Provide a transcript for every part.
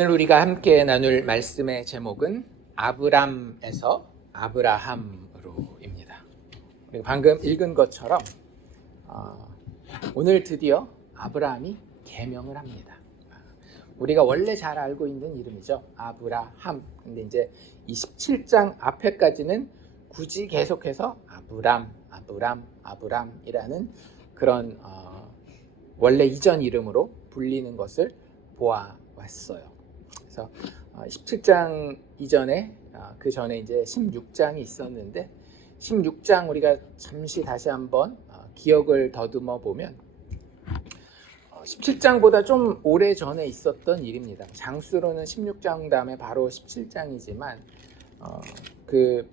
오늘 우리가 함께 나눌 말씀의 제목은 아브람에서 아브라함으로입니다. 그리고 방금 읽은 것처럼 오늘 드디어 아브라함이 계명을 합니다. 우리가 원래 잘 알고 있는 이름이죠. 아브라함. 근데 이제 27장 앞에까지는 굳이 계속해서 아브람이라는 그런 원래 이전 이름으로 불리는 것을 보아왔어요. 그래서 17장 이전에 그 전에 이제 16장이 있었는데 16장 우리가 잠시 다시 한번 기억을 더듬어 보면 17장보다 좀 오래 전에 있었던 일입니다. 장수로는 16장 다음에 바로 17장이지만 그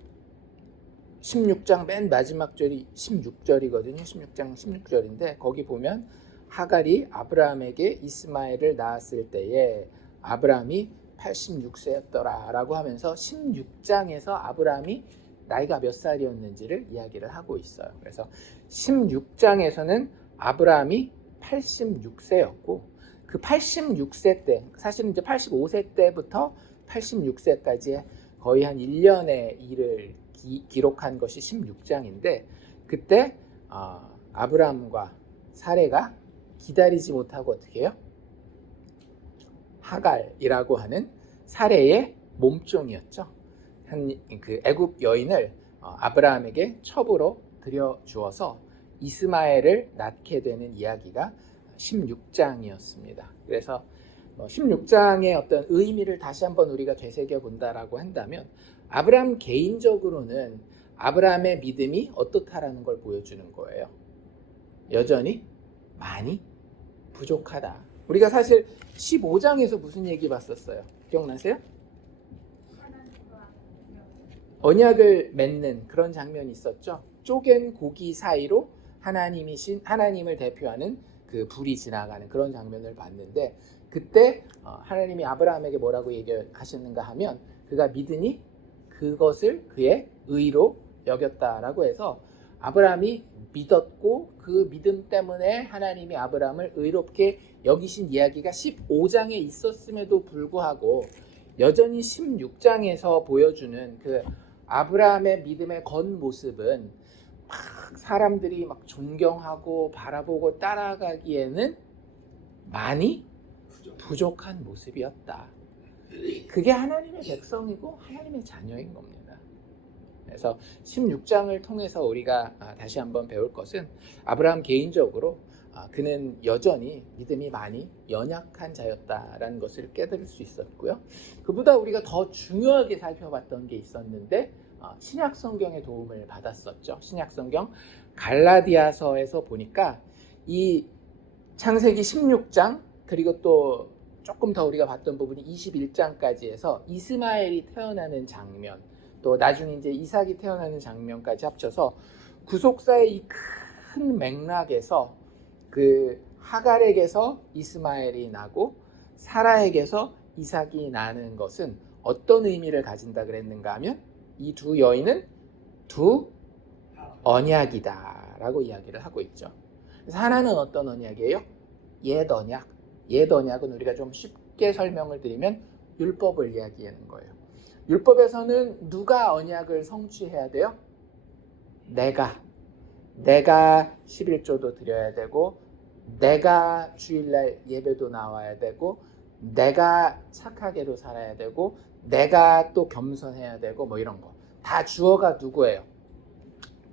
16장 맨 마지막 절이 16절이거든요. 16장 16절인데 거기 보면 하갈이 아브라함에게 이스마엘을 낳았을 때에 아브라함이 86세였더라 라고 하면서 16장에서 아브라함이 나이가 몇 살이었는지를 이야기를 하고 있어요. 그래서 16장에서는 아브라함이 86세였고 그 86세 때 사실은 이제 85세 때부터 86세까지 거의 한 1년의 일을 기록한 것이 16장인데 그때 아브라함과 사레가 기다리지 못하고 어떻게 해요? 하갈이라고 하는 사레의 몸종이었죠. 그 애굽 여인을 아브라함에게 첩으로 들여주어서 이스마엘을 낳게 되는 이야기가 16장이었습니다. 그래서 16장의 어떤 의미를 다시 한번 우리가 되새겨 본다라고 한다면 아브라함 개인적으로는 아브라함의 믿음이 어떻다라는 걸 보여주는 거예요. 여전히 많이 부족하다. 우리가 사실 15장에서 무슨 얘기 봤었어요? 기억나세요? 언약을 맺는 그런 장면이 있었죠. 쪼갠 고기 사이로 하나님을 대표하는 그 불이 지나가는 그런 장면을 봤는데 그때 하나님이 아브라함에게 뭐라고 얘기하셨는가 하면 그가 믿으니 그것을 그의 의로 여겼다라고 해서 아브라함이 믿었고 그 믿음 때문에 하나님이 아브라함을 의롭게 여기신 이야기가 15장에 있었음에도 불구하고 여전히 16장에서 보여주는 그 아브라함의 믿음의 겉모습은 막 사람들이 막 존경하고 바라보고 따라가기에는 많이 부족한 모습이었다. 그게 하나님의 백성이고 하나님의 자녀인 겁니다. 그래서 16장을 통해서 우리가 다시 한번 배울 것은 아브라함 개인적으로 그는 여전히 믿음이 많이 연약한 자였다라는 것을 깨달을 수 있었고요. 그보다 우리가 더 중요하게 살펴봤던 게 있었는데 신약 성경의 도움을 받았었죠. 신약 성경 갈라디아서에서 보니까 이 창세기 16장 그리고 또 조금 더 우리가 봤던 부분이 21장까지 해서 이스마엘이 태어나는 장면 또 나중에 이제 이삭이 태어나는 장면까지 합쳐서 구속사의 이 큰 맥락에서 그 하갈에게서 이스마엘이 나고 사라에게서 이삭이 나는 것은 어떤 의미를 가진다 그랬는가 하면 이 두 여인은 두 언약이다 라고 이야기를 하고 있죠. 그래서 하나는 어떤 언약이에요? 옛 언약. 옛 언약은 우리가 좀 쉽게 설명을 드리면 율법을 이야기하는 거예요. 율법에서는 누가 언약을 성취해야 돼요? 내가 11조도 드려야 되고 내가 주일날 예배도 나와야 되고 내가 착하게도 살아야 되고 내가 또 겸손해야 되고 뭐 이런 거 다 주어가 누구예요?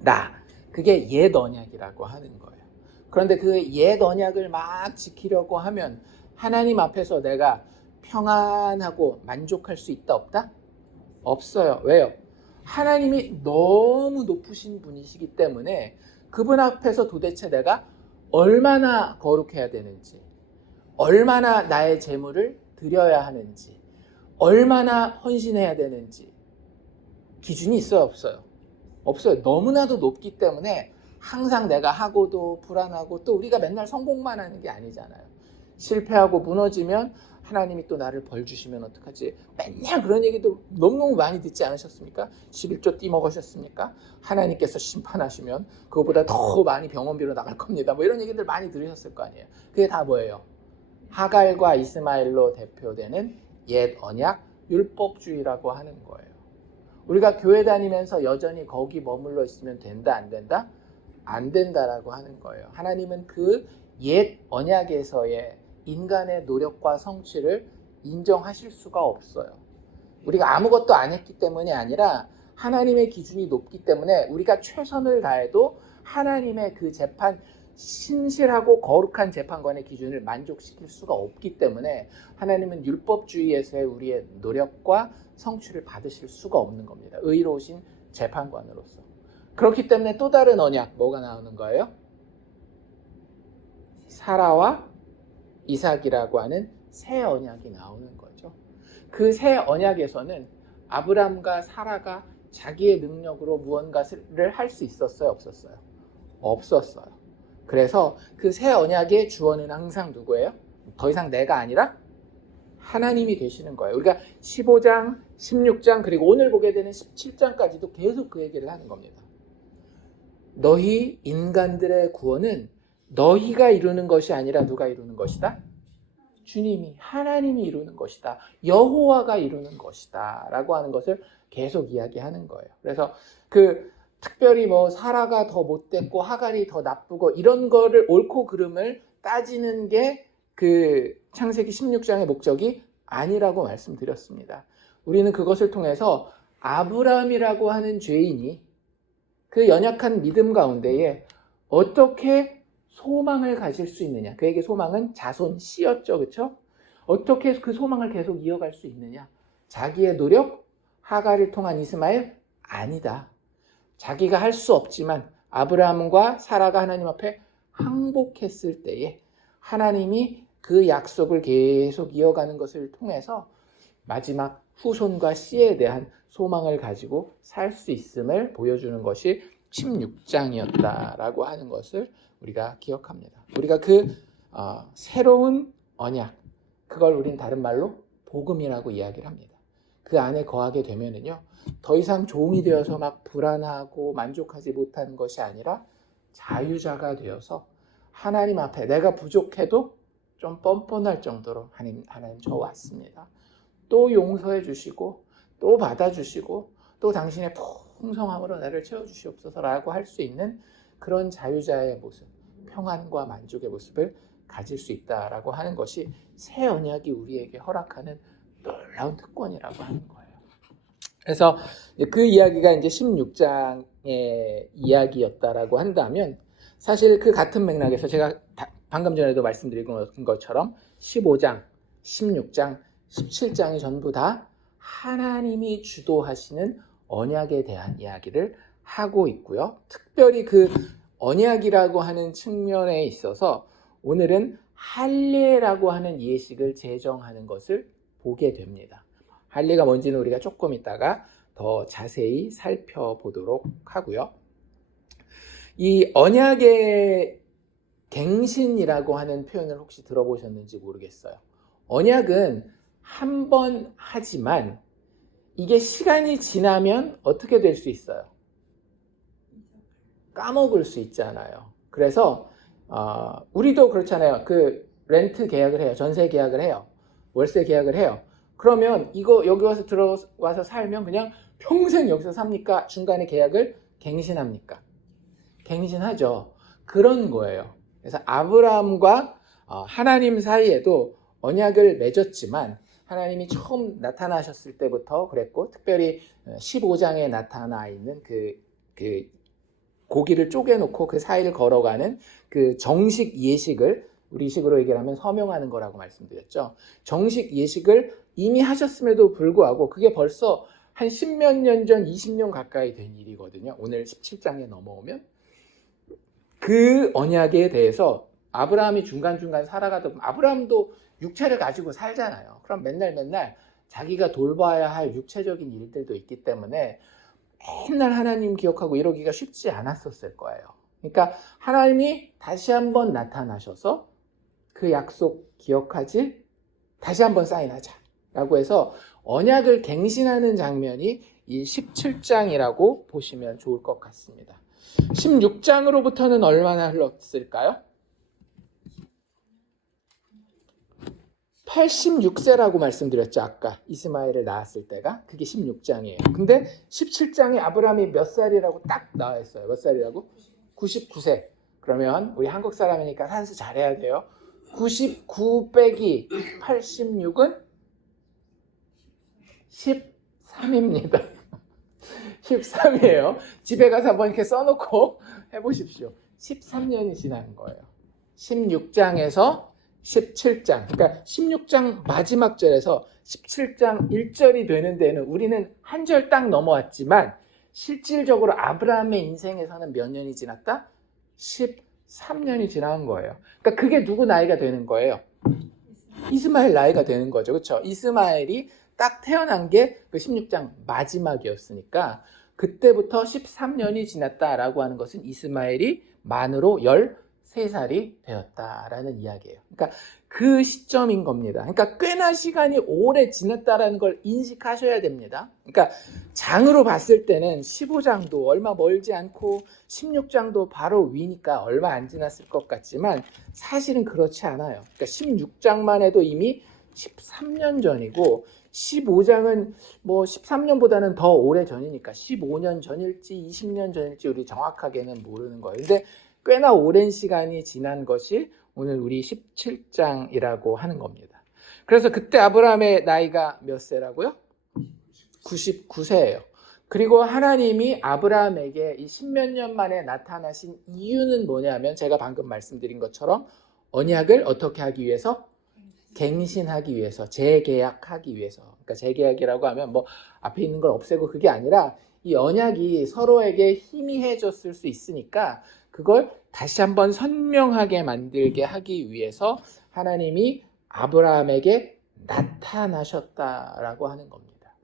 나. 그게 옛 언약이라고 하는 거예요. 그런데 그 옛 언약을 막 지키려고 하면 하나님 앞에서 내가 평안하고 만족할 수 있다 없다? 없어요. 왜요? 하나님이 너무 높으신 분이시기 때문에 그분 앞에서 도대체 내가 얼마나 거룩해야 되는지, 얼마나 나의 재물을 드려야 하는지, 얼마나 헌신해야 되는지 기준이 있어요? 없어요? 없어요. 너무나도 높기 때문에 항상 내가 하고도 불안하고 또 우리가 맨날 성공만 하는 게 아니잖아요. 실패하고 무너지면 하나님이 또 나를 벌 주시면 어떡하지? 맨날 그런 얘기도 너무너무 많이 듣지 않으셨습니까? 11조 띠먹으셨습니까? 하나님께서 심판하시면 그거보다 더 많이 병원비로 나갈 겁니다. 뭐 이런 얘기들 많이 들으셨을 거 아니에요. 그게 다 뭐예요? 하갈과 이스마엘로 대표되는 옛 언약 율법주의라고 하는 거예요. 우리가 교회 다니면서 여전히 거기 머물러 있으면 된다, 안 된다? 안 된다라고 하는 거예요. 하나님은 그 옛 언약에서의 인간의 노력과 성취를 인정하실 수가 없어요. 우리가 아무것도 안 했기 때문이 아니라 하나님의 기준이 높기 때문에 우리가 최선을 다해도 하나님의 그 재판, 신실하고 거룩한 재판관의 기준을 만족시킬 수가 없기 때문에 하나님은 율법주의에서의 우리의 노력과 성취를 받으실 수가 없는 겁니다. 의로우신 재판관으로서. 그렇기 때문에 또 다른 언약, 뭐가 나오는 거예요? 사라와 이삭이라고 하는 새 언약이 나오는 거죠. 그 새 언약에서는 아브람과 사라가 자기의 능력으로 무언가를 할 수 있었어요? 없었어요? 없었어요. 그래서 그 새 언약의 주어는 항상 누구예요? 더 이상 내가 아니라 하나님이 되시는 거예요. 우리가 15장, 16장 그리고 오늘 보게 되는 17장까지도 계속 그 얘기를 하는 겁니다. 너희 인간들의 구원은 너희가 이루는 것이 아니라 누가 이루는 것이다? 주님이, 하나님이 이루는 것이다. 여호와가 이루는 것이다. 라고 하는 것을 계속 이야기하는 거예요. 그래서 특별히 사라가 더 못됐고 하갈이 더 나쁘고 이런 거를 옳고 그름을 따지는 게 창세기 16장의 목적이 아니라고 말씀드렸습니다. 우리는 그것을 통해서 아브라함이라고 하는 죄인이 그 연약한 믿음 가운데에 어떻게 소망을 가질 수 있느냐. 그에게 소망은 자손 씨였죠. 그렇죠? 어떻게 그 소망을 계속 이어갈 수 있느냐. 자기의 노력, 하갈을 통한 이스마엘? 아니다. 자기가 할 수 없지만 아브라함과 사라가 하나님 앞에 항복했을 때에 하나님이 그 약속을 계속 이어가는 것을 통해서 마지막 후손과 씨에 대한 소망을 가지고 살 수 있음을 보여주는 것이 16장이었다라고 하는 것을 우리가 기억합니다. 우리가 새로운 언약, 그걸 우린 다른 말로 복음이라고 이야기를 합니다. 그 안에 거하게 되면은요, 더 이상 종이 되어서 막 불안하고 만족하지 못하는 것이 아니라 자유자가 되어서 하나님 앞에 내가 부족해도 좀 뻔뻔할 정도로 하나님 저 왔습니다. 또 용서해 주시고 또 받아주시고 또 당신의 풍성함으로 나를 채워주시옵소서라고 할 수 있는 그런 자유자의 모습, 평안과 만족의 모습을 가질 수 있다라고 하는 것이 새 언약이 우리에게 허락하는 놀라운 특권이라고 하는 거예요. 그래서 그 이야기가 이제 16장의 이야기였다라고 한다면 사실 그 같은 맥락에서 제가 방금 전에도 말씀드린 것처럼 15장, 16장, 17장이 전부 다 하나님이 주도하시는 언약에 대한 이야기를 하고 있고요. 특별히 그 언약이라고 하는 측면에 있어서 오늘은 할례라고 하는 예식을 제정하는 것을 보게 됩니다. 할례가 뭔지는 우리가 조금 있다가 더 자세히 살펴보도록 하고요. 이 언약의 갱신이라고 하는 표현을 혹시 들어보셨는지 모르겠어요. 언약은 한 번 하지만 이게 시간이 지나면 어떻게 될 수 있어요? 까먹을 수 있잖아요. 그래서 우리도 그렇잖아요. 렌트 계약을 해요. 전세 계약을 해요. 월세 계약을 해요. 그러면 이거 여기 와서 들어와서 살면 그냥 평생 여기서 삽니까? 중간에 계약을 갱신합니까? 갱신하죠. 그런 거예요. 그래서 아브라함과 하나님 사이에도 언약을 맺었지만 하나님이 처음 나타나셨을 때부터 그랬고, 특별히 15장에 나타나 있는 그 고기를 쪼개놓고 그 사이를 걸어가는 그 정식 예식을 우리식으로 얘기하면 서명하는 거라고 말씀드렸죠. 정식 예식을 이미 하셨음에도 불구하고 그게 벌써 한 10몇 년 전, 20년 가까이 된 일이거든요. 오늘 17장에 넘어오면 그 언약에 대해서 아브라함이 중간중간 살아가다 보면 아브라함도 육체를 가지고 살잖아요. 그럼 맨날 자기가 돌봐야 할 육체적인 일들도 있기 때문에 맨날 하나님 기억하고 이러기가 쉽지 않았었을 거예요. 그러니까 하나님이 다시 한번 나타나셔서 그 약속 기억하지? 다시 한번 사인하자 라고 해서 언약을 갱신하는 장면이 이 17장이라고 보시면 좋을 것 같습니다. 16장으로부터는 얼마나 흘렀을까요? 86세라고 말씀드렸죠. 아까 이스마엘을 낳았을 때가. 그게 16장이에요. 근데 17장에 아브라함이 몇 살이라고 딱 나와 있어요. 몇 살이라고? 99세. 그러면 우리 한국 사람이니까 산수 잘해야 돼요. 99 빼기 86은 13입니다. 13이에요. 집에 가서 한번 이렇게 써놓고 해보십시오. 13년이 지난 거예요. 16장에서 17장, 그러니까 16장 마지막 절에서 17장 1절이 되는 데는 우리는 한 절 딱 넘어왔지만 실질적으로 아브라함의 인생에서는 몇 년이 지났다? 13년이 지난 거예요. 그러니까 그게 누구 나이가 되는 거예요? 이스마엘 나이가 되는 거죠. 그렇죠? 이스마엘이 딱 태어난 게 그 16장 마지막이었으니까 그때부터 13년이 지났다라고 하는 것은 이스마엘이 만으로 13살이 되었다라는 이야기예요. 그러니까 그 시점인 겁니다. 그러니까 꽤나 시간이 오래 지났다라는 걸 인식하셔야 됩니다. 그러니까 장으로 봤을 때는 15장도 얼마 멀지 않고 16장도 바로 위니까 얼마 안 지났을 것 같지만 사실은 그렇지 않아요. 그러니까 16장만 해도 이미 13년 전이고 15장은 뭐 13년보다는 더 오래 전이니까 15년 전일지 20년 전일지 우리 정확하게는 모르는 거예요. 근데 꽤나 오랜 시간이 지난 것이 오늘 우리 17장이라고 하는 겁니다. 그래서 그때 아브라함의 나이가 몇 세라고요? 99세예요. 그리고 하나님이 아브라함에게 이 십몇 년 만에 나타나신 이유는 뭐냐면 제가 방금 말씀드린 것처럼 언약을 어떻게 하기 위해서? 갱신하기 위해서, 재계약하기 위해서. 그러니까 재계약이라고 하면 뭐 앞에 있는 걸 없애고 그게 아니라 이 언약이 서로에게 희미해졌을 수 있으니까 그걸 다시 한번 선명하게 만들게 하기 위해서 하나님이 아브라함에게 나타나셨다라고 하는 겁니다.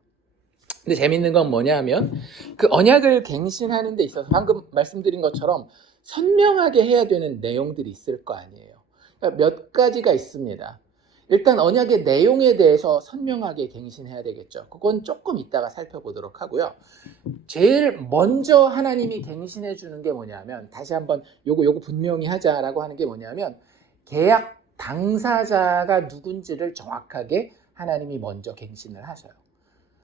근데 재밌는 건 뭐냐면 그 언약을 갱신하는 데 있어서 방금 말씀드린 것처럼 선명하게 해야 되는 내용들이 있을 거 아니에요. 그러니까 몇 가지가 있습니다. 일단 언약의 내용에 대해서 선명하게 갱신해야 되겠죠. 그건 조금 이따가 살펴보도록 하고요. 제일 먼저 하나님이 갱신해 주는 게 뭐냐면 다시 한번 요거 분명히 하자라고 하는 게 뭐냐면 계약 당사자가 누군지를 정확하게 하나님이 먼저 갱신을 하셔요.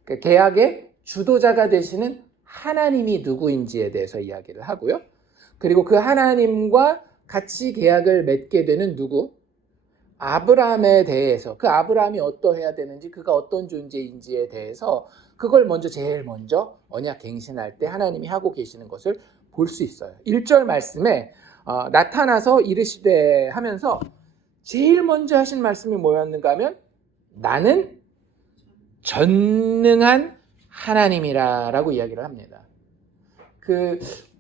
그러니까 계약의 주도자가 되시는 하나님이 누구인지에 대해서 이야기를 하고요. 그리고 그 하나님과 같이 계약을 맺게 되는 누구? 아브라함에 대해서 그 아브라함이 어떠해야 되는지 그가 어떤 존재인지에 대해서 그걸 제일 먼저 언약 갱신할 때 하나님이 하고 계시는 것을 볼 수 있어요. 1절 말씀에 나타나서 이르시되 하면서 제일 먼저 하신 말씀이 뭐였는가 하면 나는 전능한 하나님이라고 이야기를 합니다.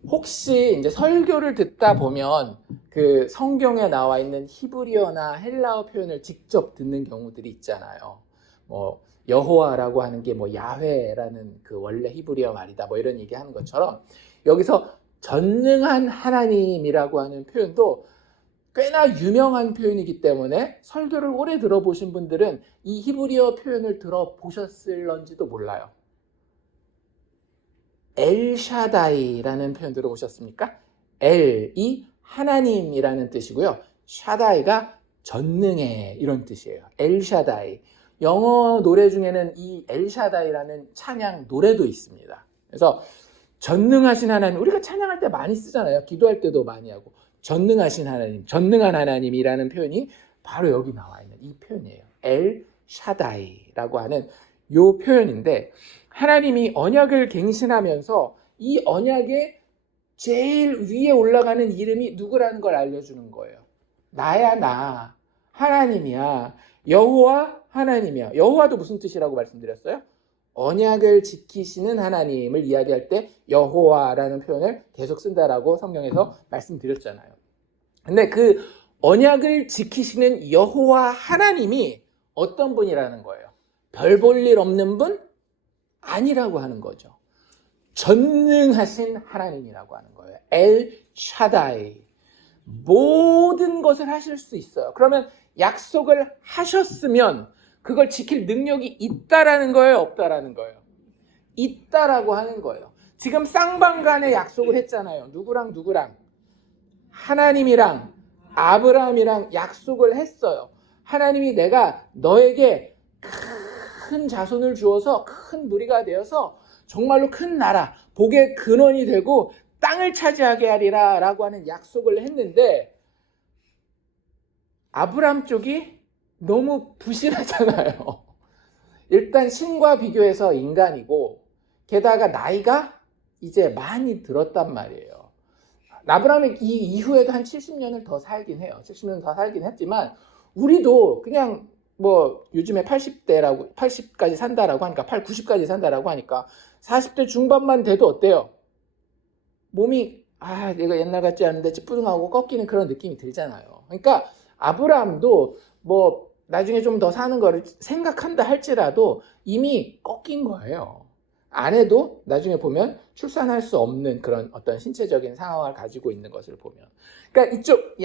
혹시 이제 설교를 듣다 보면 그 성경에 나와 있는 히브리어나 헬라어 표현을 직접 듣는 경우들이 있잖아요. 뭐 여호와라고 하는 게 뭐 야훼라는 그 원래 히브리어 말이다. 뭐 이런 얘기하는 것처럼 여기서 전능한 하나님이라고 하는 표현도 꽤나 유명한 표현이기 때문에 설교를 오래 들어보신 분들은 이 히브리어 표현을 들어보셨을런지도 몰라요. 엘샤다이라는 표현 들어보셨습니까? 엘이 하나님이라는 뜻이고요. 샤다이가 전능해 이런 뜻이에요. 엘샤다이. 영어 노래 중에는 이 엘샤다이라는 찬양 노래도 있습니다. 그래서 전능하신 하나님, 우리가 찬양할 때 많이 쓰잖아요. 기도할 때도 많이 하고. 전능하신 하나님, 전능한 하나님이라는 표현이 바로 여기 나와 있는 이 표현이에요. 엘샤다이라고 하는 이 표현인데 하나님이 언약을 갱신하면서 이 언약의 제일 위에 올라가는 이름이 누구라는 걸 알려주는 거예요. 나야 나, 하나님이야. 여호와 하나님이야. 여호와도 무슨 뜻이라고 말씀드렸어요? 언약을 지키시는 하나님을 이야기할 때 여호와라는 표현을 계속 쓴다라고 성경에서 말씀드렸잖아요. 근데 그 언약을 지키시는 여호와 하나님이 어떤 분이라는 거예요? 별 볼 일 없는 분? 아니라고 하는 거죠. 전능하신 하나님이라고 하는 거예요. 엘 샤다이. 모든 것을 하실 수 있어요. 그러면 약속을 하셨으면 그걸 지킬 능력이 있다라는 거예요, 없다라는 거예요? 있다라고 하는 거예요. 지금 쌍방간에 약속을 했잖아요. 누구랑? 하나님이랑 아브라함이랑 약속을 했어요. 하나님이 내가 너에게 큰 자손을 주어서 큰 무리가 되어서 정말로 큰 나라, 복의 근원이 되고 땅을 차지하게 하리라 라고 하는 약속을 했는데 아브람 쪽이 너무 부실하잖아요. 일단 신과 비교해서 인간이고 게다가 나이가 이제 많이 들었단 말이에요. 아브라함이 이 이후에도 한 70년을 더 살긴 해요. 70년 더 살긴 했지만 우리도 그냥 뭐 요즘에 80까지 산다라고 하니까 90까지 산다라고 하니까 40대 중반만 돼도 어때요? 몸이 내가 옛날 같지 않은데 찌뿌둥하고 꺾이는 그런 느낌이 들잖아요. 그러니까 아브라함도 뭐 나중에 좀 더 사는 거를 생각한다 할지라도 이미 꺾인 거예요. 아내도 나중에 보면 출산할 수 없는 그런 어떤 신체적인 상황을 가지고 있는 것을 보면. 그러니까 이쪽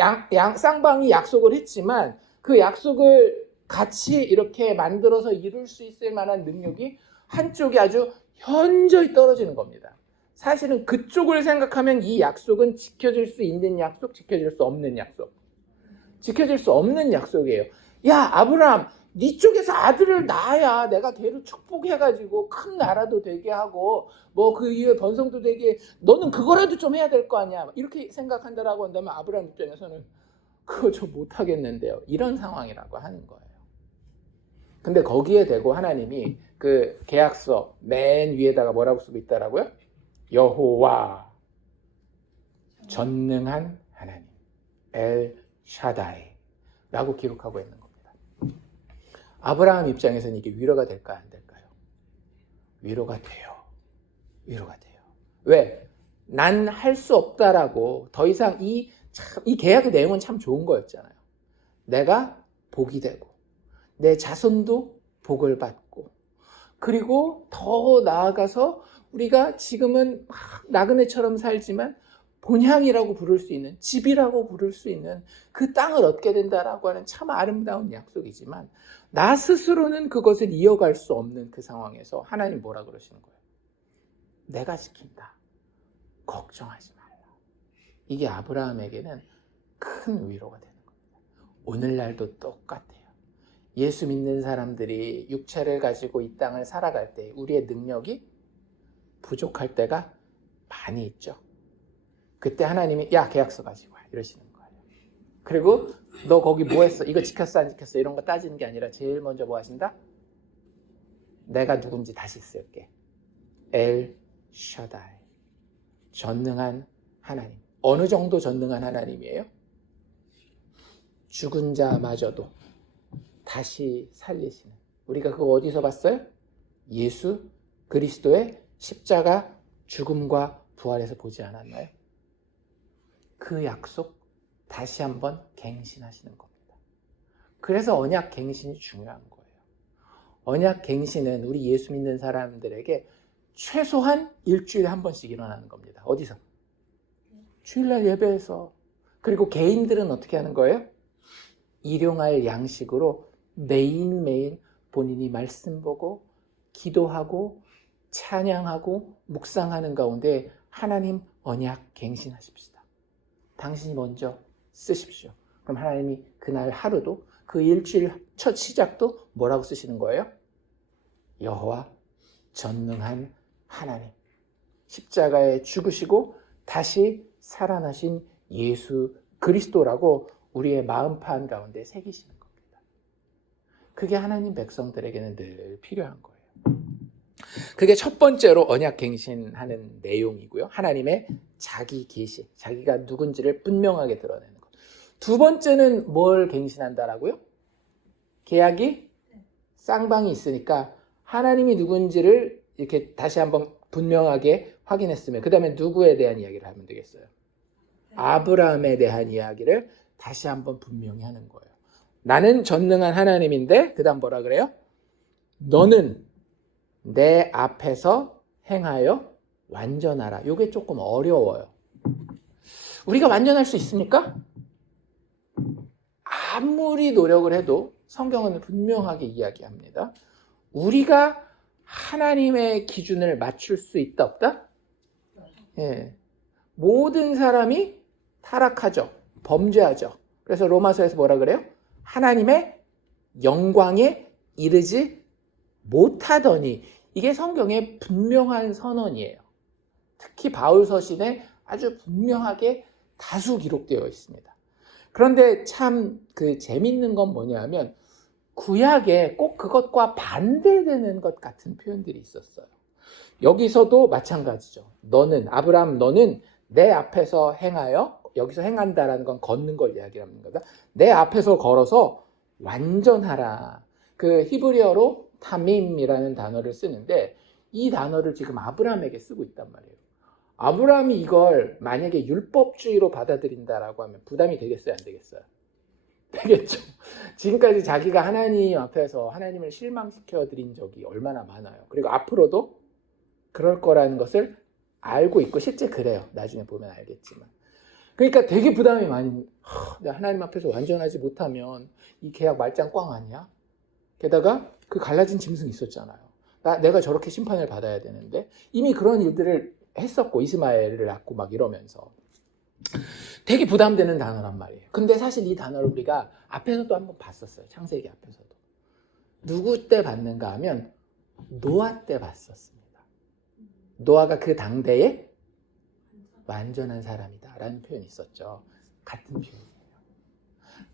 쌍방이 약속을 했지만 그 약속을 같이 이렇게 만들어서 이룰 수 있을 만한 능력이 한쪽이 아주 현저히 떨어지는 겁니다. 사실은 그쪽을 생각하면 이 약속은 지켜질 수 있는 약속, 지켜질 수 없는 약속. 지켜질 수 없는 약속이에요. 야, 아브라함, 네 쪽에서 아들을 낳아야 내가 걔를 축복해가지고 큰 나라도 되게 하고 뭐 그 이후에 번성도 되게 너는 그거라도 좀 해야 될 거 아니야. 이렇게 생각한다라고 한다면 아브라함 입장에서는 그거 저 못하겠는데요. 이런 상황이라고 하는 거예요. 근데 거기에 대고 하나님이 그 계약서 맨 위에다가 뭐라고 쓰고 있다라고요? 여호와 전능한 하나님 엘 샤다이 라고 기록하고 있는 겁니다. 아브라함 입장에서는 이게 위로가 될까요? 안 될까요? 위로가 돼요. 위로가 돼요. 왜? 난 할 수 없다라고 더 이상 이 계약의 내용은 참 좋은 거였잖아요. 내가 복이 되고 내 자손도 복을 받고 그리고 더 나아가서 우리가 지금은 나그네처럼 살지만 본향이라고 부를 수 있는 집이라고 부를 수 있는 그 땅을 얻게 된다라고 하는 참 아름다운 약속이지만 나 스스로는 그것을 이어갈 수 없는 그 상황에서 하나님 뭐라 그러시는 거예요? 내가 지킨다. 걱정하지 말라. 이게 아브라함에게는 큰 위로가 되는 겁니다. 오늘날도 똑같아요. 예수 믿는 사람들이 육체를 가지고 이 땅을 살아갈 때 우리의 능력이 부족할 때가 많이 있죠. 그때 하나님이 야 계약서 가지고 와 이러시는 거예요. 그리고 너 거기 뭐 했어? 이거 지켰어 안 지켰어? 이런 거 따지는 게 아니라 제일 먼저 뭐 하신다? 내가 누군지 다시 쓸게. 엘 샤다이 전능한 하나님. 어느 정도 전능한 하나님이에요? 죽은 자마저도 다시 살리시는. 우리가 그거 어디서 봤어요? 예수 그리스도의 십자가 죽음과 부활에서 보지 않았나요? 그 약속 다시 한번 갱신하시는 겁니다. 그래서 언약 갱신이 중요한 거예요. 언약 갱신은 우리 예수 믿는 사람들에게 최소한 일주일에 한 번씩 일어나는 겁니다. 어디서? 주일날 예배에서. 그리고 개인들은 어떻게 하는 거예요? 일용할 양식으로 매일매일 본인이 말씀 보고 기도하고 찬양하고 묵상하는 가운데 하나님 언약 갱신하십시다. 당신이 먼저 쓰십시오. 그럼 하나님이 그날 하루도 그 일주일 첫 시작도 뭐라고 쓰시는 거예요? 여호와 전능한 하나님. 십자가에 죽으시고 다시 살아나신 예수 그리스도라고 우리의 마음판 가운데 새기시는 겁니다. 그게 하나님 백성들에게는 늘 필요한 거예요. 그게 첫 번째로 언약 갱신하는 내용이고요. 하나님의 자기 계시, 자기가 누군지를 분명하게 드러내는 것. 두 번째는 뭘 갱신한다라고요? 계약이 쌍방이 있으니까 하나님이 누군지를 이렇게 다시 한번 분명하게 확인했으면 그 다음에 누구에 대한 이야기를 하면 되겠어요? 아브라함에 대한 이야기를 다시 한번 분명히 하는 거예요. 나는 전능한 하나님인데 그 다음 뭐라 그래요? 너는 내 앞에서 행하여 완전하라. 이게 조금 어려워요. 우리가 완전할 수 있습니까? 아무리 노력을 해도 성경은 분명하게 이야기합니다. 우리가 하나님의 기준을 맞출 수 있다 없다? 예. 모든 사람이 타락하죠. 범죄하죠. 그래서 로마서에서 뭐라 그래요? 하나님의 영광에 이르지 못하더니, 이게 성경의 분명한 선언이에요. 특히 바울 서신에 아주 분명하게 다수 기록되어 있습니다. 그런데 참 재밌는 건 뭐냐면 구약에 꼭 그것과 반대되는 것 같은 표현들이 있었어요. 여기서도 마찬가지죠. 너는, 아브라함 너는 내 앞에서 행하여, 여기서 행한다라는 건 걷는 걸 이야기하는 거다. 내 앞에서 걸어서 완전하라. 그 히브리어로 타밈이라는 단어를 쓰는데 이 단어를 지금 아브라함에게 쓰고 있단 말이에요. 아브라함이 이걸 만약에 율법주의로 받아들인다라고 하면 부담이 되겠어요, 안 되겠어요? 되겠죠. 지금까지 자기가 하나님 앞에서 하나님을 실망시켜 드린 적이 얼마나 많아요. 그리고 앞으로도 그럴 거라는 것을 알고 있고 실제 그래요. 나중에 보면 알겠지만. 그러니까 되게 부담이 많이, 내가 하나님 앞에서 완전하지 못하면 이 계약 말짱 꽝 아니야? 게다가 그 갈라진 짐승이 있었잖아요. 내가 저렇게 심판을 받아야 되는데 이미 그런 일들을 했었고 이스마엘을 낳고 막 이러면서 되게 부담되는 단어란 말이에요. 근데 사실 이 단어를 우리가 앞에서도 한번 봤었어요. 창세기 앞에서도. 누구 때 봤는가 하면 노아 때 봤었습니다. 노아가 그 당대에 완전한 사람이다 라는 표현이 있었죠. 같은 표현이에요.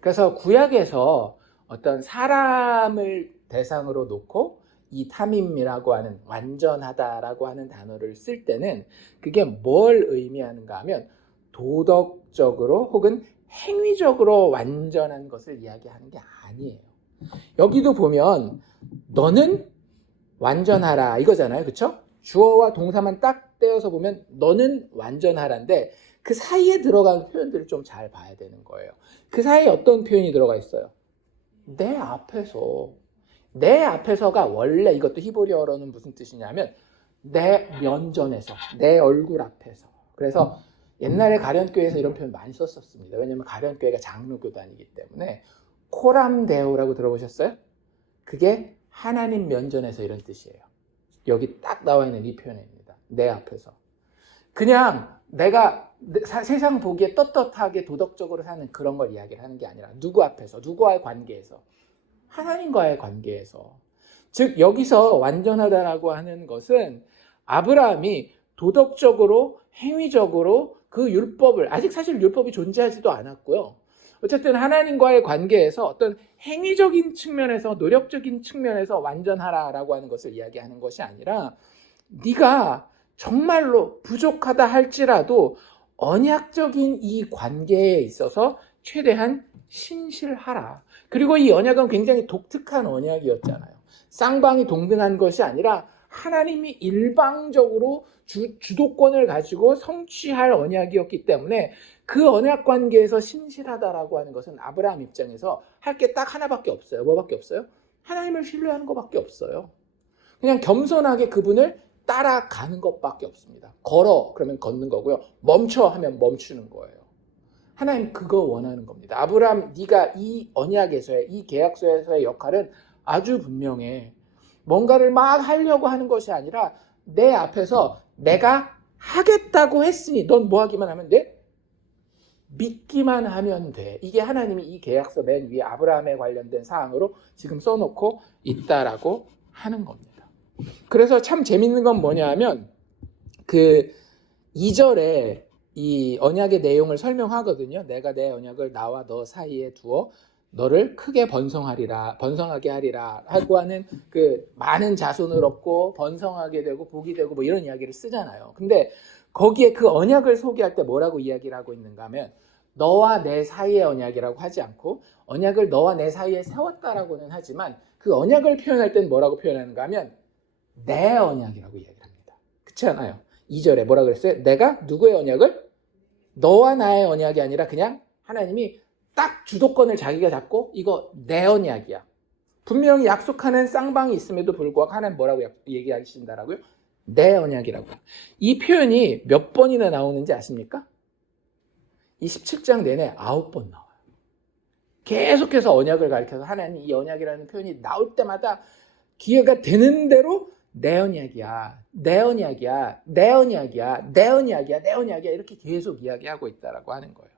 그래서 구약에서 어떤 사람을 대상으로 놓고 이 타밈이라고 하는 완전하다라고 하는 단어를 쓸 때는 그게 뭘 의미하는가 하면 도덕적으로 혹은 행위적으로 완전한 것을 이야기하는 게 아니에요. 여기도 보면 너는 완전하라 이거잖아요. 그렇죠? 주어와 동사만 딱 떼어서 보면 너는 완전하라인데 그 사이에 들어간 표현들을 좀 잘 봐야 되는 거예요. 그 사이에 어떤 표현이 들어가 있어요? 내 앞에서. 내 앞에서가 원래 이것도 히브리어로는 무슨 뜻이냐면 내 면전에서, 내 얼굴 앞에서. 그래서 옛날에 가련교회에서 이런 표현 많이 썼었습니다. 왜냐하면 가련교회가 장로교단이기 때문에 코람데오라고 들어보셨어요? 그게 하나님 면전에서 이런 뜻이에요. 여기 딱 나와 있는 이 표현입니다. 내 앞에서. 그냥 내가 세상 보기에 떳떳하게 도덕적으로 사는 그런 걸 이야기를 하는 게 아니라 누구 앞에서, 누구와의 관계에서, 하나님과의 관계에서. 즉 여기서 완전하다라고 하는 것은 아브라함이 도덕적으로, 행위적으로 그 율법을, 아직 사실 율법이 존재하지도 않았고요. 어쨌든 하나님과의 관계에서 어떤 행위적인 측면에서, 노력적인 측면에서 완전하라라고 하는 것을 이야기하는 것이 아니라 네가 정말로 부족하다 할지라도 언약적인 이 관계에 있어서 최대한 신실하라. 그리고 이 언약은 굉장히 독특한 언약이었잖아요. 쌍방이 동등한 것이 아니라 하나님이 일방적으로 주도권을 가지고 성취할 언약이었기 때문에 그 언약 관계에서 신실하다라고 하는 것은 아브라함 입장에서 할 게 딱 하나밖에 없어요. 뭐밖에 없어요? 하나님을 신뢰하는 것밖에 없어요. 그냥 겸손하게 그분을 따라가는 것밖에 없습니다. 걸어 그러면 걷는 거고요. 멈춰 하면 멈추는 거예요. 하나님 그거 원하는 겁니다. 아브라함 네가 이 언약에서의, 이 계약서에서의 역할은 아주 분명해. 뭔가를 막 하려고 하는 것이 아니라 내 앞에서 내가 하겠다고 했으니 넌 뭐 하기만 하면 돼? 믿기만 하면 돼. 이게 하나님이 이 계약서 맨 위에 아브라함에 관련된 사항으로 지금 써놓고 있다라고 하는 겁니다. 그래서 참 재밌는 건 뭐냐 하면 그 2절에 이 언약의 내용을 설명하거든요. 내가 내 언약을 나와 너 사이에 두어 너를 크게 번성하게 하리라 하고 하는 그 많은 자손을 얻고 번성하게 되고 복이 되고 뭐 이런 이야기를 쓰잖아요. 근데 거기에 그 언약을 소개할 때 뭐라고 이야기를 하고 있는가 하면 너와 내 사이의 언약이라고 하지 않고 언약을 너와 내 사이에 세웠다라고는 하지만 그 언약을 표현할 때는 뭐라고 표현하는가 하면 내 언약이라고 이야기를 합니다. 그렇지 않아요? 2절에 뭐라 그랬어요? 내가 누구의 언약을? 너와 나의 언약이 아니라 그냥 하나님이 딱 주도권을 자기가 잡고 이거 내 언약이야. 분명히 약속하는 쌍방이 있음에도 불구하고 하나님 뭐라고 얘기하신다라고요? 내 언약이라고. 이 표현이 몇 번이나 나오는지 아십니까? 이 17장 내내 9번 나와요. 계속해서 언약을 가리켜서 하나님 이 언약이라는 표현이 나올 때마다 기회가 되는 대로 내 언약이야, 내 언약이야, 내 언약이야, 내 언약이야, 내 언약이야 이렇게 계속 이야기하고 있다라고 하는 거예요.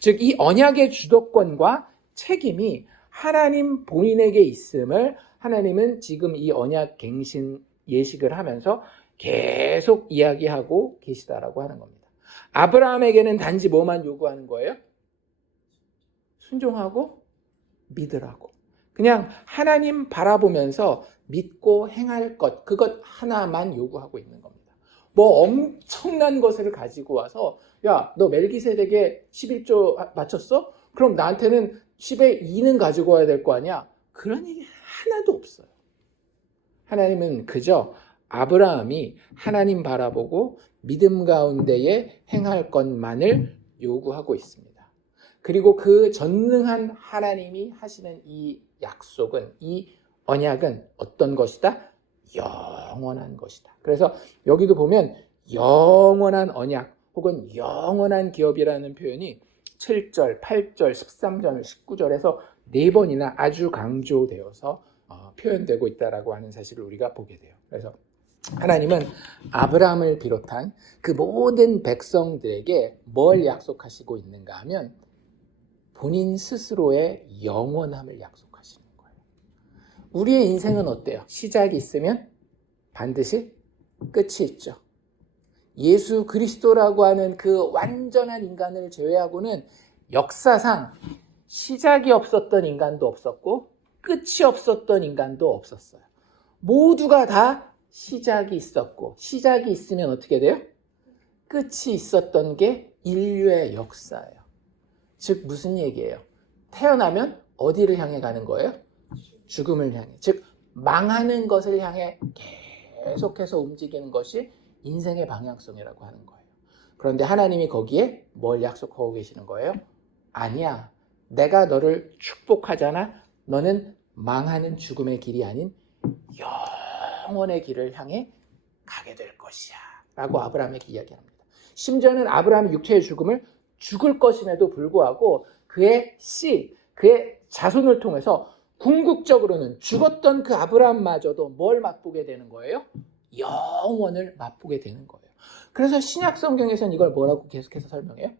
즉 이 언약의 주도권과 책임이 하나님 본인에게 있음을 하나님은 지금 이 언약 갱신 예식을 하면서 계속 이야기하고 계시다라고 하는 겁니다. 아브라함에게는 단지 뭐만 요구하는 거예요? 순종하고 믿으라고. 그냥 하나님 바라보면서 믿고 행할 것, 그것 하나만 요구하고 있는 겁니다. 뭐 엄청난 것을 가지고 와서 야, 너 멜기세덱에 11조 바쳤어? 그럼 나한테는 10의 2는 가지고 와야 될 거 아니야? 그런 얘기 하나도 없어요. 하나님은 그저 아브라함이 하나님 바라보고 믿음 가운데에 행할 것만을 요구하고 있습니다. 그리고 그 전능한 하나님이 하시는 이 약속은, 이 언약은 어떤 것이다? 영원한 것이다. 그래서 여기도 보면 영원한 언약 혹은 영원한 기업이라는 표현이 7절, 8절, 13절, 19절에서 4번이나 아주 강조되어서 표현되고 있다라고 하는 사실을 우리가 보게 돼요. 그래서 하나님은 아브라함을 비롯한 그 모든 백성들에게 뭘 약속하시고 있는가 하면 본인 스스로의 영원함을 약속하시는 거예요. 우리의 인생은 어때요? 시작이 있으면 반드시 끝이 있죠. 예수 그리스도라고 하는 그 완전한 인간을 제외하고는 역사상 시작이 없었던 인간도 없었고 끝이 없었던 인간도 없었어요. 모두가 다 시작이 있었고, 시작이 있으면 어떻게 돼요? 끝이 있었던 게 인류의 역사예요. 즉 무슨 얘기예요? 태어나면 어디를 향해 가는 거예요? 죽음을 향해. 즉 망하는 것을 향해 계속해서 움직이는 것이 인생의 방향성이라고 하는 거예요. 그런데 하나님이 거기에 뭘 약속하고 계시는 거예요? 아니야. 내가 너를 축복하잖아. 너는 망하는 죽음의 길이 아닌 영원의 길을 향해 가게 될 것이야 라고 아브라함에게 이야기합니다. 심지어는 아브라함의 육체의 죽음을 죽을 것임에도 불구하고 그의 씨, 그의 자손을 통해서 궁극적으로는 죽었던 그 아브라함마저도 뭘 맛보게 되는 거예요? 영원을 맛보게 되는 거예요. 그래서 신약 성경에서는 이걸 뭐라고 계속해서 설명해요?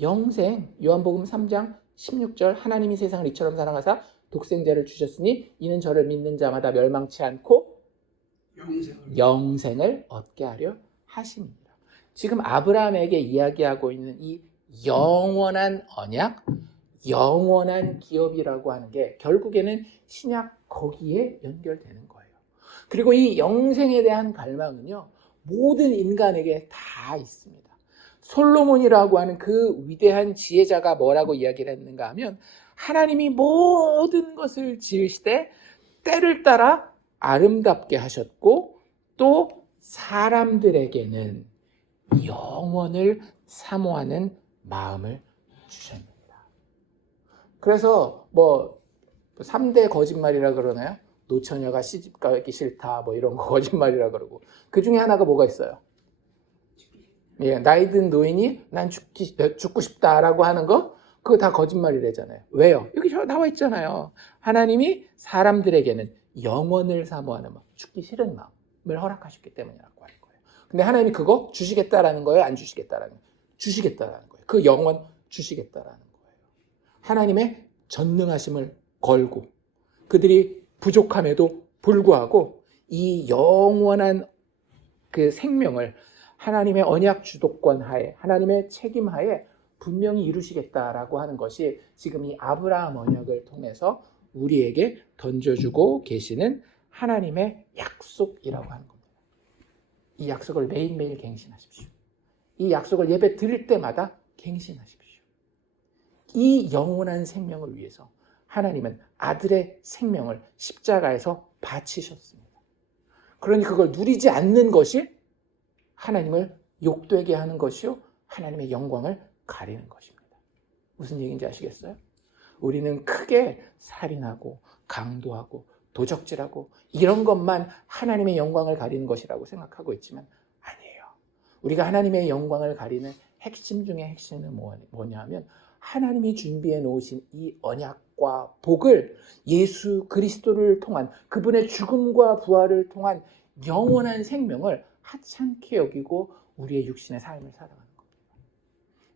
영생. 요한복음 3장 16절 하나님이 세상을 이처럼 사랑하사 독생자를 주셨으니 이는 저를 믿는 자마다 멸망치 않고 영생을 얻게 하려 하심이니라. 지금 아브라함에게 이야기하고 있는 이 영원한 언약, 영원한 기업이라고 하는 게 결국에는 신약 거기에 연결되는 거예요. 그리고 이 영생에 대한 갈망은요, 모든 인간에게 다 있습니다. 솔로몬이라고 하는 그 위대한 지혜자가 뭐라고 이야기를 했는가 하면 하나님이 모든 것을 지으시되 때를 따라 아름답게 하셨고 또 사람들에게는 영원을 사모하는 마음을 주셨습니다. 그래서 뭐 3대 거짓말이라 그러나요? 노처녀가 시집가기 싫다 뭐 이런 거 거짓말이라 그러고 그 중에 하나가 뭐가 있어요? 예, 나이 든 노인이 난 죽고 싶다라고 하는 거 그거 다 거짓말이래잖아요. 왜요? 여기 나와 있잖아요. 하나님이 사람들에게는 영원을 사모하는 마음, 죽기 싫은 마음을 허락하셨기 때문이라고 하는 거예요. 근데 하나님이 그거 주시겠다라는 거예요? 안 주시겠다라는 거예요? 주시겠다라는 거예요. 그 영원 주시겠다라는 거예요. 하나님의 전능하심을 걸고 그들이 부족함에도 불구하고 이 영원한 그 생명을 하나님의 언약 주도권 하에 하나님의 책임 하에 분명히 이루시겠다라고 하는 것이 지금 이 아브라함 언약을 통해서 우리에게 던져주고 계시는 하나님의 약속이라고 하는 겁니다. 이 약속을 매일매일 갱신하십시오. 이 약속을 예배 드릴 때마다 갱신하십시오. 이 영원한 생명을 위해서 하나님은 아들의 생명을 십자가에서 바치셨습니다. 그러니 그걸 누리지 않는 것이 하나님을 욕되게 하는 것이요 하나님의 영광을 가리는 것입니다. 무슨 얘기인지 아시겠어요? 우리는 크게 살인하고 강도하고 도적질하고 이런 것만 하나님의 영광을 가리는 것이라고 생각하고 있지만 아니에요. 우리가 하나님의 영광을 가리는 핵심 중에 핵심은 뭐냐 하면 하나님이 준비해 놓으신 이 언약과 복을 예수 그리스도를 통한 그분의 죽음과 부활을 통한 영원한 생명을 하찮게 여기고 우리의 육신의 삶을 살아가는 겁니다.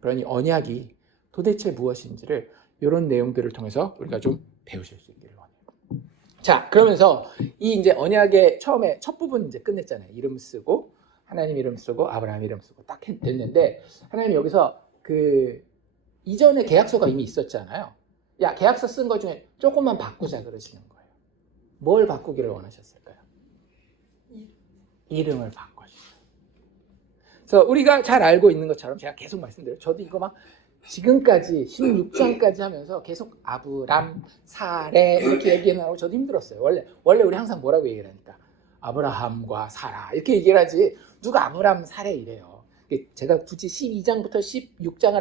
그러니 언약이 도대체 무엇인지를 이런 내용들을 통해서 우리가 좀 배우실 수 있기를 원해요. 자, 그러면서 이 이제 언약의 처음에 첫 부분 이제 끝냈잖아요. 이름 쓰고 하나님 이름 쓰고 아브라함 이름 쓰고 딱 됐는데 하나님 여기서 그 이전에 계약서가 이미 있었잖아요. 야, 계약서 쓴 거 중에 조금만 바꾸자 그러시는 거예요. 뭘 바꾸기를 원하셨을까요? 이름을 바꿔주세요. 그래서 우리가 잘 알고 있는 것처럼 제가 계속 말씀드려요. 저도 이거 막 지금까지 16장까지 하면서 계속 아브람, 사레 이렇게 얘기하느라고 저도 힘들었어요. 원래 우리 항상 뭐라고 얘기를 하니까 아브라함과 사라 이렇게 얘기를 하지 누가 아브람, 사레 이래요. 제가 굳이 12장부터 16장을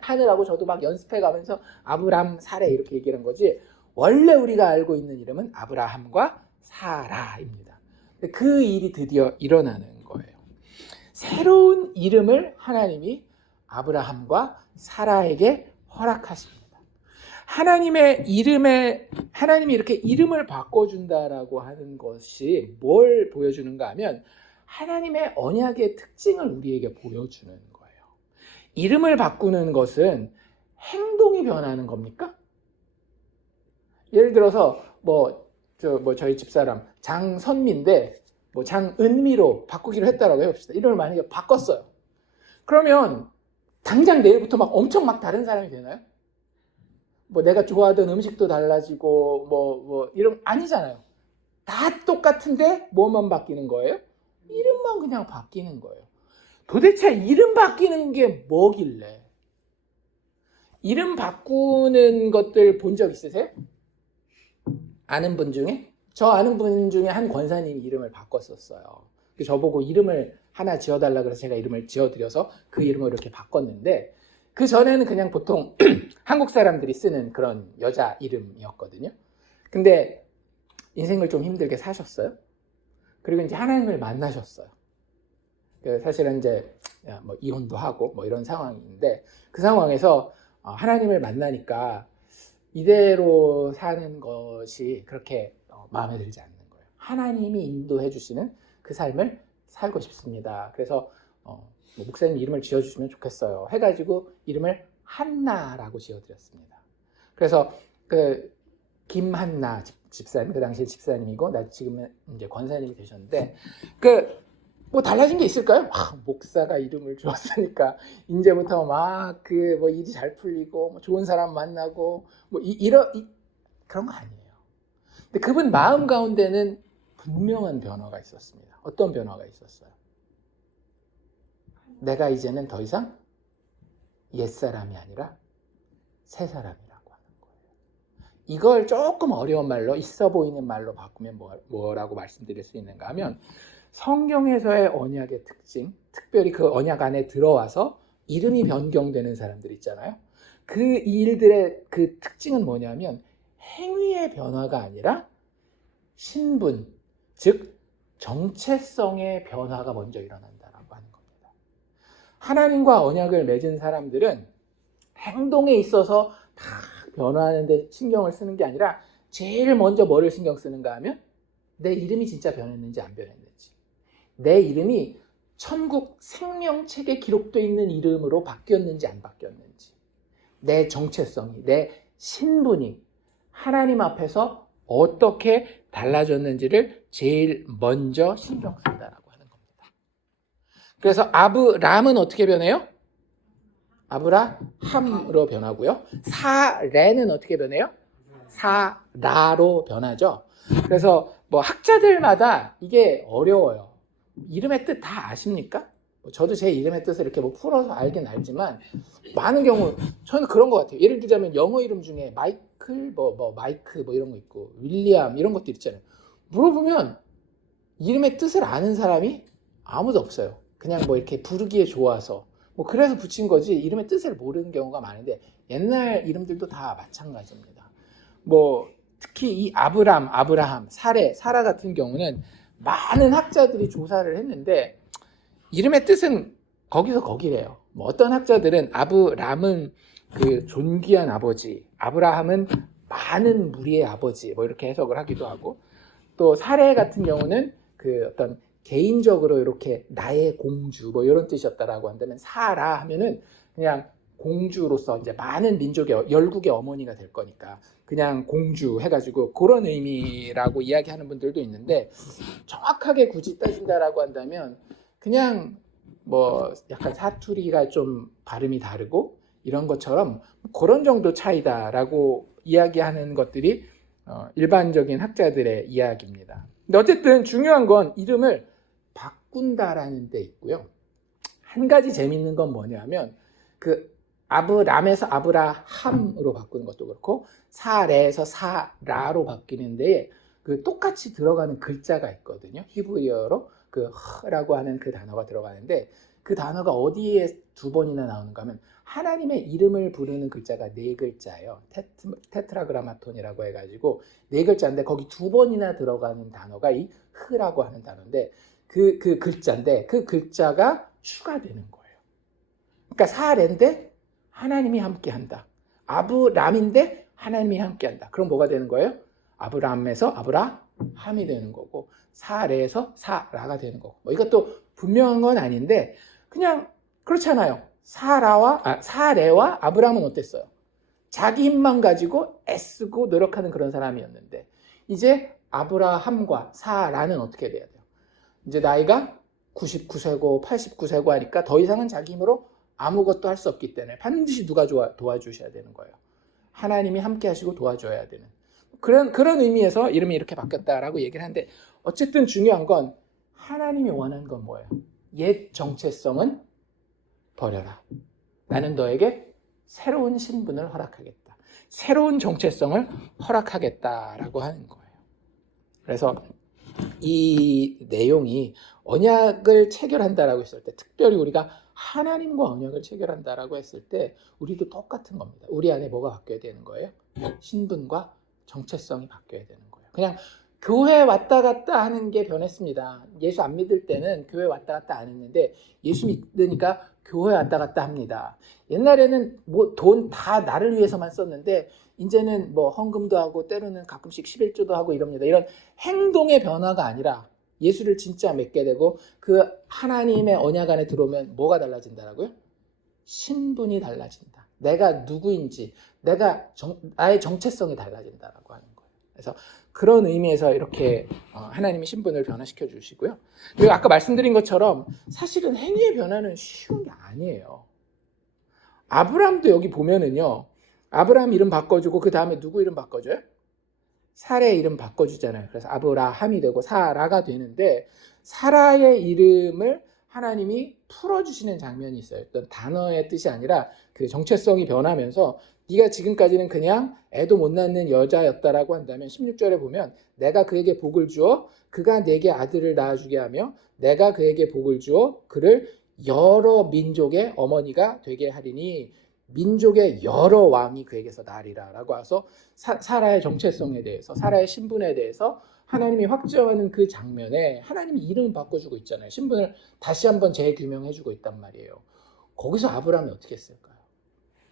하느라고 저도 막 연습해 가면서 아브람, 사레 이렇게 얘기를 한 거지 원래 우리가 알고 있는 이름은 아브라함과 사라입니다. 그 일이 드디어 일어나는 거예요. 새로운 이름을 하나님이 아브라함과 사라에게 허락하십니다. 하나님이 이렇게 이름을 바꿔준다라고 하는 것이 뭘 보여주는가 하면 하나님의 언약의 특징을 우리에게 보여주는 거예요. 이름을 바꾸는 것은 행동이 변하는 겁니까? 예를 들어서 저희 집사람 장선미인데 장은미로 바꾸기로 했다라고 해봅시다. 이름을 만약에 바꿨어요. 그러면 당장 내일부터 막 엄청 막 다른 사람이 되나요? 내가 좋아하던 음식도 달라지고 이런 아니잖아요. 다 똑같은데 뭐만 바뀌는 거예요? 이름만 그냥 바뀌는 거예요. 도대체 이름 바뀌는 게 뭐길래? 이름 바꾸는 것들 본 적 있으세요? 아는 분 중에? 저 아는 분 중에 한 권사님이 이름을 바꿨었어요. 저보고 이름을 하나 지어달라 그래서 제가 이름을 지어드려서 그 이름을 이렇게 바꿨는데 그 전에는 그냥 보통 한국 사람들이 쓰는 그런 여자 이름이었거든요. 근데 인생을 좀 힘들게 사셨어요. 그리고 이제 하나님을 만나셨어요. 사실은 이제 이혼도 하고 이런 상황인데 그 상황에서 하나님을 만나니까 이대로 사는 것이 그렇게 마음에 들지 않는 거예요. 하나님이 인도해 주시는 그 삶을 살고 싶습니다. 그래서 목사님 이름을 지어주시면 좋겠어요. 해가지고 이름을 한나라고 지어드렸습니다. 그래서 그 김한나 집사님, 그 당시에 집사님이고 나 지금은 이제 권사님이 되셨는데 달라진 게 있을까요? 목사가 이름을 주었으니까 이제부터 일이 잘 풀리고 좋은 사람 만나고 그런 거 아니에요. 근데 그분 마음 가운데는 분명한 변화가 있었습니다. 어떤 변화가 있었어요? 내가 이제는 더 이상 옛사람이 아니라 새사람이라고 하는 거예요. 이걸 조금 어려운 말로 있어 보이는 말로 바꾸면 뭐라고 말씀드릴 수 있는가 하면 성경에서의 언약의 특징, 특별히 그 언약 안에 들어와서 이름이 변경되는 사람들 있잖아요. 그 일들의 그 특징은 뭐냐면 행위의 변화가 아니라 신분, 즉 정체성의 변화가 먼저 일어난다라고 하는 겁니다. 하나님과 언약을 맺은 사람들은 행동에 있어서 다 변화하는데 신경을 쓰는 게 아니라 제일 먼저 뭐를 신경 쓰는가 하면 내 이름이 진짜 변했는지 안 변했는지, 내 이름이 천국 생명책에 기록되어 있는 이름으로 바뀌었는지 안 바뀌었는지, 내 정체성이, 내 신분이 하나님 앞에서 어떻게 달라졌는지를 제일 먼저 신경 쓴다라고 하는 겁니다. 그래서 아브람은 어떻게 변해요? 아브라함으로 변하고요. 사레는 어떻게 변해요? 사라로 변하죠. 그래서 학자들마다 이게 어려워요. 이름의 뜻 다 아십니까? 저도 제 이름의 뜻을 이렇게 풀어서 알긴 알지만 많은 경우 저는 그런 것 같아요. 예를 들자면 영어 이름 중에 마이클, 마이크 이런 거 있고 윌리엄 이런 것들 있잖아요. 물어보면 이름의 뜻을 아는 사람이 아무도 없어요. 그냥 이렇게 부르기에 좋아서 그래서 붙인 거지 이름의 뜻을 모르는 경우가 많은데 옛날 이름들도 다 마찬가지입니다. 특히 이 아브라함, 사라 같은 경우는 많은 학자들이 조사를 했는데 이름의 뜻은 거기서 거기래요. 어떤 학자들은 아브람은 그 존귀한 아버지, 아브라함은 많은 무리의 아버지 이렇게 해석을 하기도 하고, 또 사레 같은 경우는 그 어떤 개인적으로 이렇게 나의 공주 이런 뜻이었다라고 한다면, 사라 하면은 그냥 공주로서 이제 많은 민족의 열국의 어머니가 될 거니까 그냥 공주 해가지고 그런 의미라고 이야기하는 분들도 있는데, 정확하게 굳이 따진다라고 한다면 그냥 뭐 약간 사투리가 좀 발음이 다르고 이런 것처럼 그런 정도 차이다라고 이야기하는 것들이 일반적인 학자들의 이야기입니다. 근데 어쨌든 중요한 건 이름을 바꾼다라는 데 있고요. 한 가지 재밌는 건 뭐냐면 그 아브람에서 아브라함으로 바꾸는 것도 그렇고 사레에서 사라로 바뀌는데 그 똑같이 들어가는 글자가 있거든요. 히브리어로 그 허라고 하는 그 단어가 들어가는데, 그 단어가 어디에 두 번이나 나오는가 하면 하나님의 이름을 부르는 글자가 네 글자예요. 테트라그라마톤이라고 해가지고 네 글자인데 거기 두 번이나 들어가는 단어가 이 흐라고 하는 단어인데 그 글자인데 그 글자가 추가되는 거예요. 그러니까 사레인데 하나님이 함께한다. 아브람인데 하나님이 함께한다. 그럼 뭐가 되는 거예요? 아브람에서 아브라함이 되는 거고 사레에서 사라가 되는 거고. 뭐 이것도 분명한 건 아닌데 그냥 그렇잖아요. 사레와 아브람은 어땠어요? 자기 힘만 가지고 애쓰고 노력하는 그런 사람이었는데 이제 아브라함과 사라는 어떻게 돼야 돼요? 이제 나이가 99세고 89세고 하니까 더 이상은 자기 힘으로 아무것도 할 수 없기 때문에 반드시 누가 도와주셔야 되는 거예요. 하나님이 함께 하시고 도와줘야 되는 그런 의미에서 이름이 이렇게 바뀌었다라고 얘기를 하는데, 어쨌든 중요한 건 하나님이 원하는 건 뭐예요? 옛 정체성은 버려라. 나는 너에게 새로운 신분을 허락하겠다. 새로운 정체성을 허락하겠다라고 하는 거예요. 그래서 이 내용이 언약을 체결한다라고 했을 때, 특별히 우리가 하나님과 언약을 체결한다라고 했을 때 우리도 똑같은 겁니다. 우리 안에 뭐가 바뀌어야 되는 거예요? 신분과 정체성이 바뀌어야 되는 거예요. 그냥 교회 왔다 갔다 하는 게 변했습니다. 예수 안 믿을 때는 교회 왔다 갔다 안 했는데 예수 믿으니까 교회 왔다 갔다 합니다. 옛날에는 뭐 돈 다 나를 위해서만 썼는데 이제는 뭐 헌금도 하고 때로는 가끔씩 11조도 하고 이럽니다. 이런 행동의 변화가 아니라 예수를 진짜 믿게 되고 그 하나님의 언약 안에 들어오면 뭐가 달라진다라고요? 신분이 달라진다. 내가 누구인지, 나의 정체성이 달라진다라고 하는 거예요. 그래서 그런 의미에서 이렇게 하나님이 신분을 변화시켜 주시고요. 그리고 아까 말씀드린 것처럼 사실은 행위의 변화는 쉬운 게 아니에요. 아브람도 여기 보면은요, 아브람 이름 바꿔주고 그 다음에 누구 이름 바꿔줘요? 사라의 이름 바꿔주잖아요. 그래서 아브라함이 되고 사라가 되는데 사라의 이름을 하나님이 풀어주시는 장면이 있어요. 어떤 단어의 뜻이 아니라 그 정체성이 변하면서 네가 지금까지는 그냥 애도 못 낳는 여자였다라고 한다면 16절에 보면 내가 그에게 복을 주어 그가 내게 아들을 낳아주게 하며 내가 그에게 복을 주어 그를 여러 민족의 어머니가 되게 하리니 민족의 여러 왕이 그에게서 나리라 라고 해서 사라의 정체성에 대해서, 사라의 신분에 대해서 하나님이 확정하는 그 장면에 하나님이 이름을 바꿔주고 있잖아요. 신분을 다시 한번 재규명해주고 있단 말이에요. 거기서 아브라함이 어떻게 했을까요?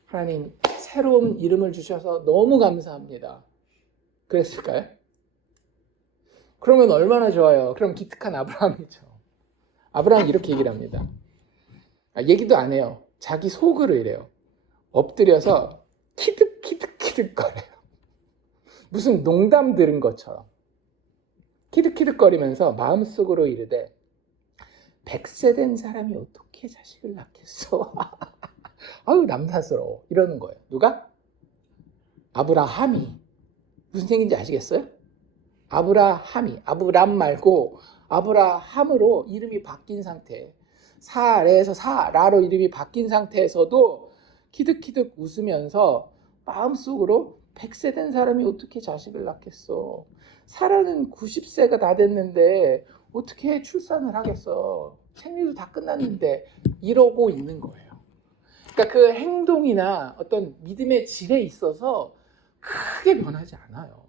하나님 새로운 이름을 주셔서 너무 감사합니다. 그랬을까요? 그러면 얼마나 좋아요. 그럼 기특한 아브라함이죠. 아브라함이 이렇게 얘기를 합니다. 얘기도 안 해요. 자기 속으로 이래요. 엎드려서 키득키득키득거려요. 무슨 농담 들은 것처럼 키득키득거리면서 마음속으로 이르되 100세 된 사람이 어떻게 자식을 낳겠어? 아유 남사스러워 이러는 거예요. 누가? 아브라함이. 무슨 얘기인지 아시겠어요? 아브라함이, 아브람 말고 아브라함으로 이름이 바뀐 상태, 사레에서 사라로 이름이 바뀐 상태에서도 키득키득 웃으면서 마음속으로 100세 된 사람이 어떻게 자식을 낳겠어? 사라는 90세가 다 됐는데 어떻게 출산을 하겠어? 생리도 다 끝났는데 이러고 있는 거예요. 그러니까 그 행동이나 어떤 믿음의 질에 있어서 크게 변하지 않아요.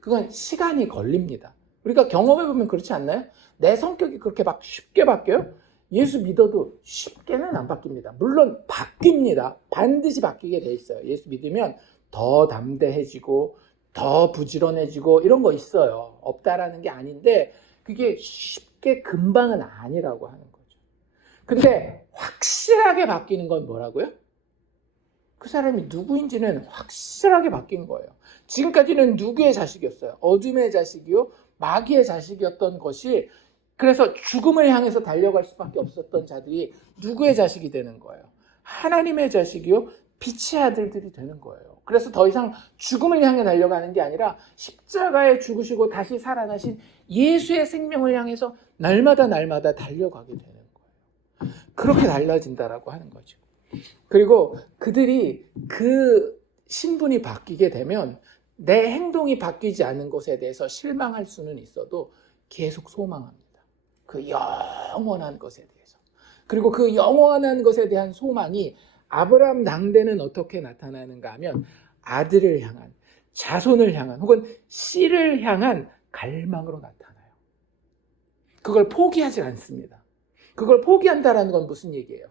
그건 시간이 걸립니다. 우리가 경험해보면 그렇지 않나요? 내 성격이 그렇게 막 쉽게 바뀌어요? 예수 믿어도 쉽게는 안 바뀝니다. 물론 바뀝니다. 반드시 바뀌게 돼 있어요. 예수 믿으면 더 담대해지고 더 부지런해지고 이런 거 있어요. 없다라는 게 아닌데 그게 쉽게 금방은 아니라고 하는 거죠. 근데 확실하게 바뀌는 건 뭐라고요? 그 사람이 누구인지는 확실하게 바뀐 거예요. 지금까지는 누구의 자식이었어요? 어둠의 자식이요, 마귀의 자식이었던 것이, 그래서 죽음을 향해서 달려갈 수밖에 없었던 자들이 누구의 자식이 되는 거예요? 하나님의 자식이요, 빛의 아들들이 되는 거예요. 그래서 더 이상 죽음을 향해 달려가는 게 아니라 십자가에 죽으시고 다시 살아나신 예수의 생명을 향해서 날마다 달려가게 되는 거예요. 그렇게 달라진다라고 하는 거죠. 그리고 그들이 그 신분이 바뀌게 되면 내 행동이 바뀌지 않은 것에 대해서 실망할 수는 있어도 계속 소망합니다. 그 영원한 것에 대해서. 그리고 그 영원한 것에 대한 소망이 아브라함 낭대는 어떻게 나타나는가 하면 아들을 향한, 자손을 향한, 혹은 씨를 향한 갈망으로 나타나요. 그걸 포기하지 않습니다. 그걸 포기한다라는 건 무슨 얘기예요?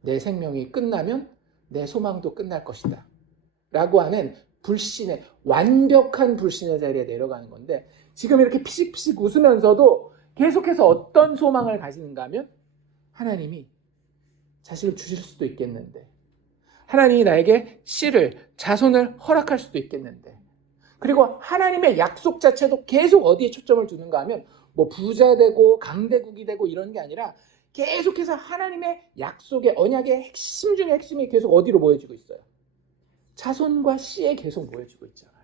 내 생명이 끝나면 내 소망도 끝날 것이다 라고 하는 불신의, 완벽한 불신의 자리에 내려가는 건데, 지금 이렇게 피식피식 웃으면서도 계속해서 어떤 소망을 가지는가 하면 하나님이 자식을 주실 수도 있겠는데, 하나님이 나에게 씨를, 자손을 허락할 수도 있겠는데, 그리고 하나님의 약속 자체도 계속 어디에 초점을 두는가 하면 뭐 부자 되고 강대국이 되고 이런 게 아니라 계속해서 하나님의 약속의, 언약의 핵심 중에 핵심이 계속 어디로 모여지고 있어요? 자손과 씨에 계속 모여지고 있잖아요.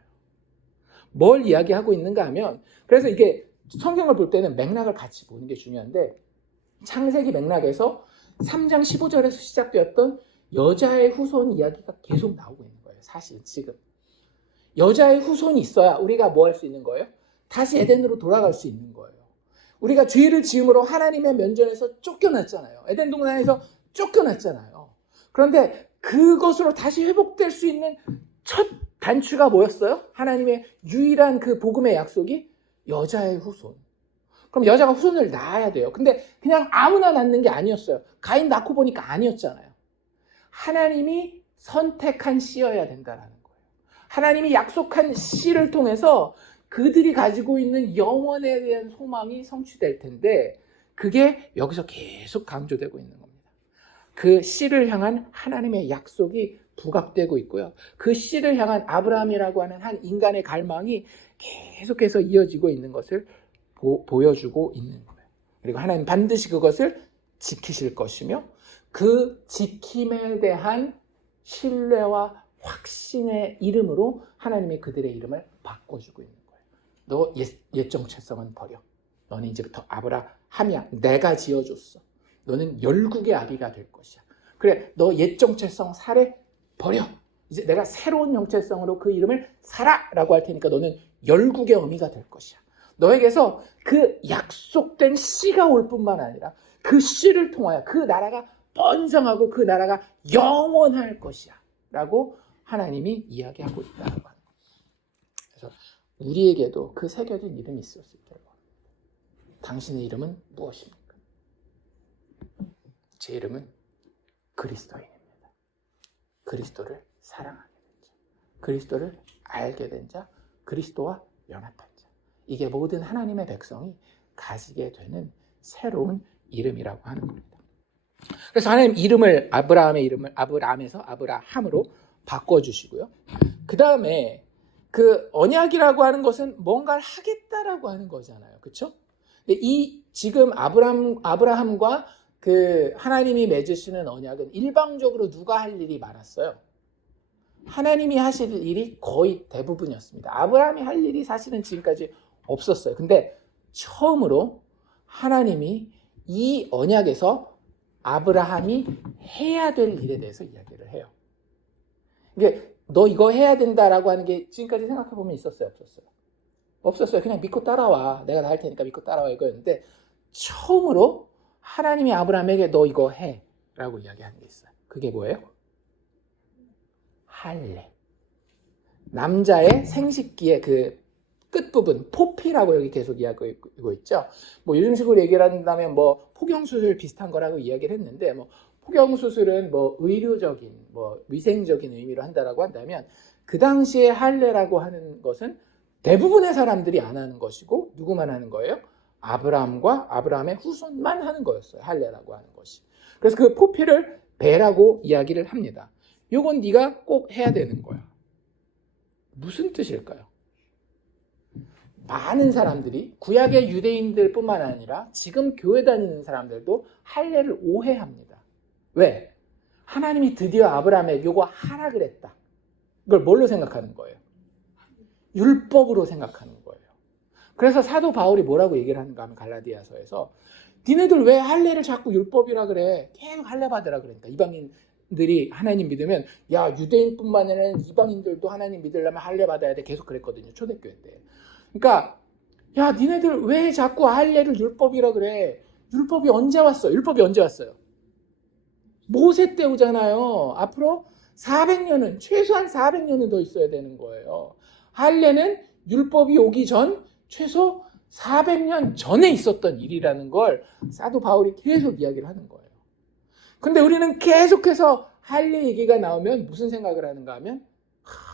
뭘 이야기하고 있는가 하면, 그래서 이게 성경을 볼 때는 맥락을 같이 보는 게 중요한데, 창세기 맥락에서 3장 15절에서 시작되었던 여자의 후손 이야기가 계속 나오고 있는 거예요. 사실 지금 여자의 후손이 있어야 우리가 뭐 할 수 있는 거예요? 다시 에덴으로 돌아갈 수 있는 거예요. 우리가 죄를 지음으로 하나님의 면전에서 쫓겨났잖아요. 에덴 동산에서 쫓겨났잖아요. 그런데 그것으로 다시 회복될 수 있는 첫 단추가 뭐였어요? 하나님의 유일한 그 복음의 약속이 여자의 후손. 그럼 여자가 후손을 낳아야 돼요. 근데 그냥 아무나 낳는 게 아니었어요. 가인 낳고 보니까 아니었잖아요. 하나님이 선택한 씨여야 된다는 거예요. 하나님이 약속한 씨를 통해서 그들이 가지고 있는 영원에 대한 소망이 성취될 텐데, 그게 여기서 계속 강조되고 있는 겁니다. 그 씨를 향한 하나님의 약속이 부각되고 있고요. 그 씨를 향한 아브라함이라고 하는 한 인간의 갈망이 계속해서 이어지고 있는 것을 보여주고 있는 거예요. 그리고 하나님 반드시 그것을 지키실 것이며, 그 지킴에 대한 신뢰와 확신의 이름으로 하나님이 그들의 이름을 바꿔주고 있는 거예요. 너 옛 정체성은 버려. 너는 이제부터 아브라함이야. 내가 지어줬어. 너는 열국의 아비가 될 것이야. 그래, 너 옛 정체성 살해 버려. 이제 내가 새로운 정체성으로 그 이름을 사라라고 할 테니까 너는 열국의 어미가 될 것이야. 너에게서 그 약속된 씨가 올 뿐만 아니라 그 씨를 통하여 그 나라가 번성하고 그 나라가 영원할 것이야 라고 하나님이 이야기하고 있다는 거예요. 그래서 우리에게도 그 새겨진 이름이 있었을 거예요. 당신의 이름은 무엇입니까? 제 이름은 그리스도인입니다. 그리스도를 사랑하게 된 자, 그리스도를 알게 된 자, 그리스도와 연합한 자. 이게 모든 하나님의 백성이 가지게 되는 새로운 이름이라고 하는 겁니다. 그래서 하나님 이름을, 아브라함의 이름을 아브라함에서 아브라함으로 바꿔주시고요. 그 다음에 그 언약이라고 하는 것은 뭔가를 하겠다라고 하는 거잖아요. 그렇죠? 이 지금 아브라함과 그 하나님이 맺으시는 언약은 일방적으로 누가 할 일이 많았어요? 하나님이 하실 일이 거의 대부분이었습니다. 아브라함이 할 일이 사실은 지금까지 없었어요. 근데 처음으로 하나님이 이 언약에서 아브라함이 해야 될 일에 대해서 이야기를 해요. 이게 너 이거 해야 된다라고 하는 게 지금까지 생각해보면 있었어요? 없었어요? 없었어요. 그냥 믿고 따라와. 내가 다 할 테니까 믿고 따라와 이거였는데, 처음으로 하나님이 아브라함에게 너 이거 해 라고 이야기하는 게 있어요. 그게 뭐예요? 할례. 남자의 생식기의 그 끝부분, 포피라고 여기 계속 이야기하고 있죠. 뭐 요즘식으로 얘기를 한다면 뭐 포경수술 비슷한 거라고 이야기를 했는데, 뭐 포경수술은 뭐 의료적인, 뭐 위생적인 의미로 한다라고 한다면, 그 당시에 할례라고 하는 것은 대부분의 사람들이 안 하는 것이고, 누구만 하는 거예요? 아브라함과 아브라함의 후손만 하는 거였어요. 할례라고 하는 것이. 그래서 그 포피를 배라고 이야기를 합니다. 요건 네가 꼭 해야 되는 거야. 무슨 뜻일까요? 많은 사람들이 구약의 유대인들뿐만 아니라 지금 교회 다니는 사람들도 할례를 오해합니다. 왜? 하나님이 드디어 아브라함에게 요거 하라 그랬다. 이걸 뭘로 생각하는 거예요? 율법으로 생각하는 거예요. 그래서 사도 바울이 뭐라고 얘기를 하는가 하면 갈라디아서에서 니네들 왜 할례를 자꾸 율법이라 그래? 계속 할례 받으라 그러니까 이방인들이 하나님 믿으면 야 유대인뿐만 아니라 이방인들도 하나님 믿으려면 할례 받아야 돼. 계속 그랬거든요. 초대교회 때. 그러니까 야 니네들 왜 자꾸 할례를 율법이라 그래? 율법이 언제 왔어? 율법이 언제 왔어요? 모세 때 오잖아요. 앞으로 400년은 최소한 400년은 더 있어야 되는 거예요. 할례는 율법이 오기 전 최소 400년 전에 있었던 일이라는 걸 사도 바울이 계속 이야기를 하는 거예요. 근데 우리는 계속해서 할례 얘기가 나오면 무슨 생각을 하는가 하면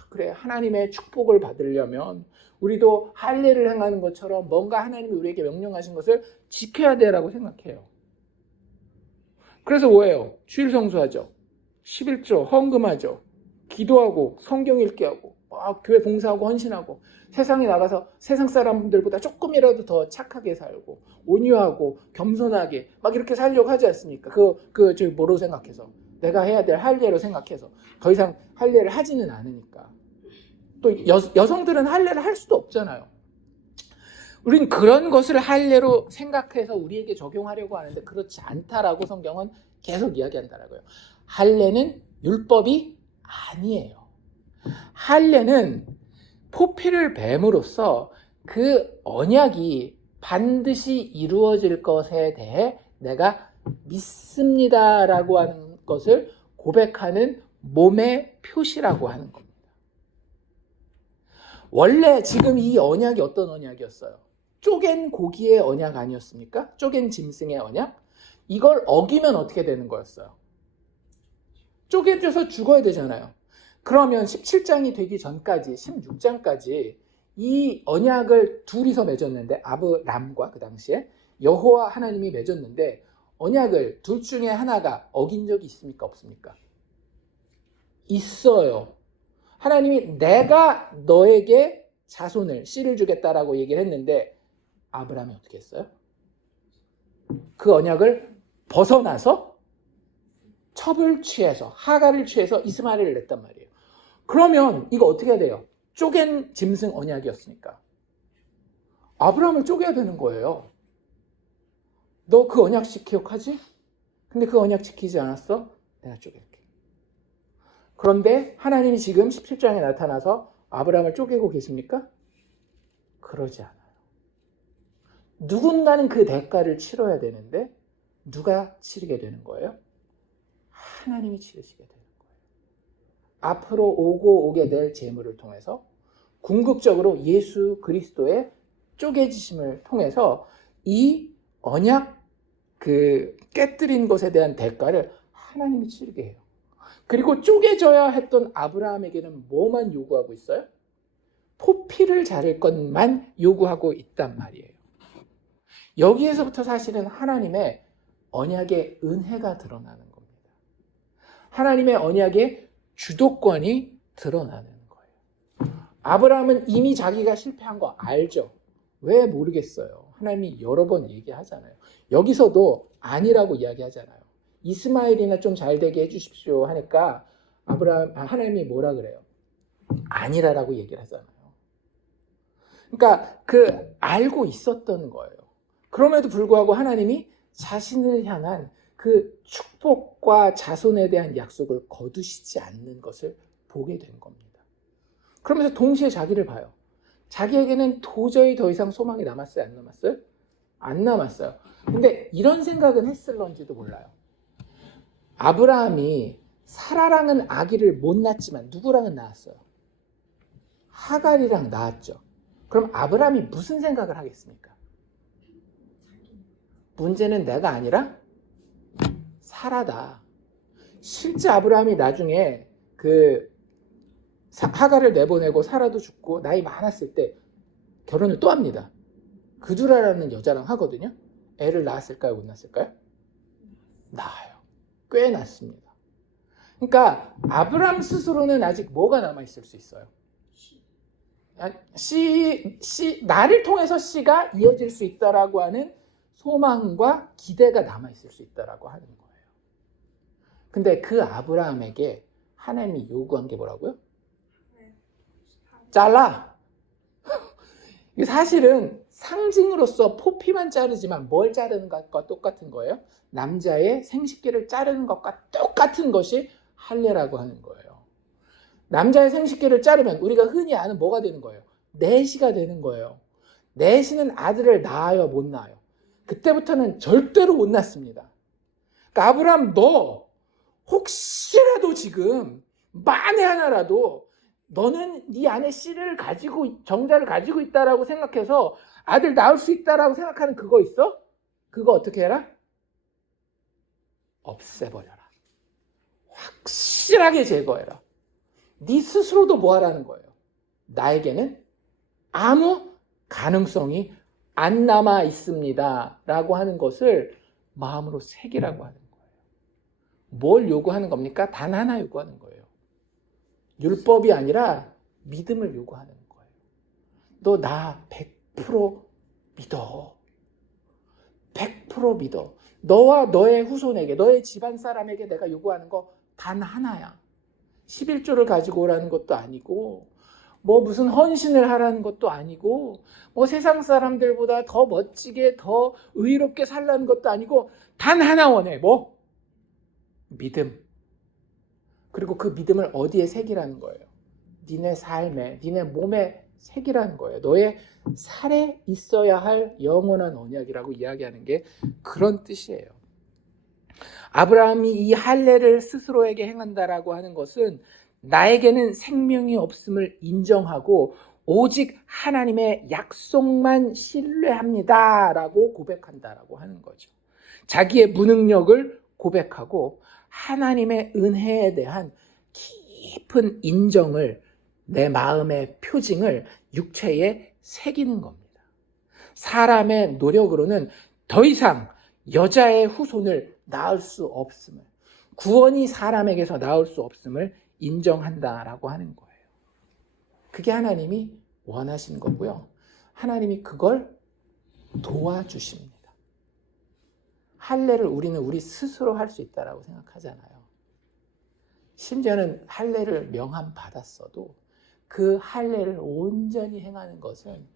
그래 하나님의 축복을 받으려면 우리도 할례를 행하는 것처럼 뭔가 하나님이 우리에게 명령하신 것을 지켜야 돼라고 생각해요. 그래서 뭐예요? 주일 성수하죠. 11조 헌금하죠. 기도하고 성경 읽기 하고 막 교회 봉사하고 헌신하고 세상에 나가서 세상 사람들보다 조금이라도 더 착하게 살고 온유하고 겸손하게 막 이렇게 살려고 하지 않습니까? 저기 뭐로 생각해서 내가 해야 될 할례로 생각해서 더 이상 할례를 하지는 않으니까. 또 여성들은 할례를 할 수도 없잖아요. 우린 그런 것을 할례로 생각해서 우리에게 적용하려고 하는데 그렇지 않다라고 성경은 계속 이야기한다라고요. 할례는 율법이 아니에요. 할례는 포피를 뱀으로써 그 언약이 반드시 이루어질 것에 대해 내가 믿습니다라고 하는 것을 고백하는 몸의 표시라고 하는 겁니다. 원래 지금 이 언약이 어떤 언약이었어요? 쪼갠 고기의 언약 아니었습니까? 쪼갠 짐승의 언약? 이걸 어기면 어떻게 되는 거였어요? 쪼개져서 죽어야 되잖아요. 그러면 17장이 되기 전까지 16장까지 이 언약을 둘이서 맺었는데 아브람과 그 당시에 여호와 하나님이 맺었는데 언약을 둘 중에 하나가 어긴 적이 있습니까? 없습니까? 있어요. 하나님이 내가 너에게 자손을 씨를 주겠다라고 얘기를 했는데 아브라함이 어떻게 했어요? 그 언약을 벗어나서 첩을 취해서 하갈을 취해서 이스마엘을 냈단 말이에요. 그러면 이거 어떻게 해야 돼요? 쪼갠 짐승 언약이었으니까 아브라함을 쪼개야 되는 거예요. 너 그 언약식 기억하지? 근데 그 언약 지키지 않았어? 내가 쪼갤게. 그런데 하나님이 지금 17장에 나타나서 아브라함을 쪼개고 계십니까? 그러지 않아요. 누군가는 그 대가를 치러야 되는데 누가 치르게 되는 거예요? 하나님이 치르시게 되는 거예요. 앞으로 오게 될 재물을 통해서 궁극적으로 예수 그리스도의 쪼개지심을 통해서 이 언약 깨뜨린 것에 대한 대가를 하나님이 치르게 해요. 그리고 쪼개져야 했던 아브라함에게는 뭐만 요구하고 있어요? 포피를 자를 것만 요구하고 있단 말이에요. 여기에서부터 사실은 하나님의 언약의 은혜가 드러나는 겁니다. 하나님의 언약의 주도권이 드러나는 거예요. 아브라함은 이미 자기가 실패한 거 알죠? 왜 모르겠어요? 하나님이 여러 번 얘기하잖아요. 여기서도 아니라고 이야기하잖아요. 이스마엘이나 좀 잘 되게 해주십시오 하니까 하나님이 뭐라 그래요? 아니라라고 얘기를 하잖아요. 그러니까 알고 있었던 거예요. 그럼에도 불구하고 하나님이 자신을 향한 그 축복과 자손에 대한 약속을 거두시지 않는 것을 보게 된 겁니다. 그러면서 동시에 자기를 봐요. 자기에게는 도저히 더 이상 소망이 남았어요? 안 남았어요? 안 남았어요. 근데 이런 생각은 했을런지도 몰라요. 아브라함이 사라랑은 아기를 못 낳았지만 누구랑은 낳았어요? 하갈이랑 낳았죠. 그럼 아브라함이 무슨 생각을 하겠습니까? 문제는 내가 아니라 사라다. 실제 아브라함이 나중에 하갈을 내보내고 사라도 죽고 나이 많았을 때 결혼을 또 합니다. 그두라라는 여자랑 하거든요. 애를 낳았을까요? 못 낳았을까요? 낳아요. 꽤 낳습니다. 그러니까 아브라함 스스로는 아직 뭐가 남아있을 수 있어요? 나를 통해서 씨가 이어질 수 있다라고 하는 소망과 기대가 남아있을 수 있다라고 하는 거예요. 근데 그 아브라함에게 하나님이 요구한 게 뭐라고요? 잘라. 사실은 상징으로서 포피만 자르지만 뭘 자르는 것과 똑같은 거예요? 남자의 생식기를 자르는 것과 똑같은 것이 할례라고 하는 거예요. 남자의 생식기를 자르면 우리가 흔히 아는 뭐가 되는 거예요? 내시가 되는 거예요. 내시는 아들을 낳아요, 못 낳아요? 그때부터는 절대로 못 낳습니다. 그러니까 아브라함, 너 혹시라도 지금 만에 하나라도 너는 네 안에 씨를 가지고 정자를 가지고 있다라고 생각해서 아들 낳을 수 있다라고 생각하는 그거 있어? 그거 어떻게 해라? 없애버려라. 확실하게 제거해라. 네 스스로도 뭐 하라는 거예요? 나에게는 아무 가능성이 안 남아 있습니다 라고 하는 것을 마음으로 새기라고 하는 거예요. 뭘 요구하는 겁니까? 단 하나 요구하는 거예요. 율법이 아니라 믿음을 요구하는 거예요. 너 나 100% 믿어. 100% 믿어. 너와 너의 후손에게, 너의 집안 사람에게 내가 요구하는 거 단 하나야. 11조를 가지고 오라는 것도 아니고, 뭐 무슨 헌신을 하라는 것도 아니고, 뭐 세상 사람들보다 더 멋지게, 더 의롭게 살라는 것도 아니고, 단 하나 원해. 뭐? 믿음. 그리고 그 믿음을 어디에 새기라는 거예요? 니네 삶에, 니네 몸에 새기라는 거예요. 너의 살에 있어야 할 영원한 언약이라고 이야기하는 게 그런 뜻이에요. 아브라함이 이 할례를 스스로에게 행한다라고 하는 것은 나에게는 생명이 없음을 인정하고 오직 하나님의 약속만 신뢰합니다라고 고백한다라고 하는 거죠. 자기의 무능력을 고백하고 하나님의 은혜에 대한 깊은 인정을, 내 마음의 표징을 육체에 새기는 겁니다. 사람의 노력으로는 더 이상 여자의 후손을 낳을 수 없음을, 구원이 사람에게서 나올 수 없음을 인정한다라고 하는 거예요. 그게 하나님이 원하신 거고요. 하나님이 그걸 도와주십니다. 할례를 우리는 우리 스스로 할 수 있다라고 생각하잖아요. 심지어는 할례를 명함 받았어도 그 할례를 온전히 행하는 것은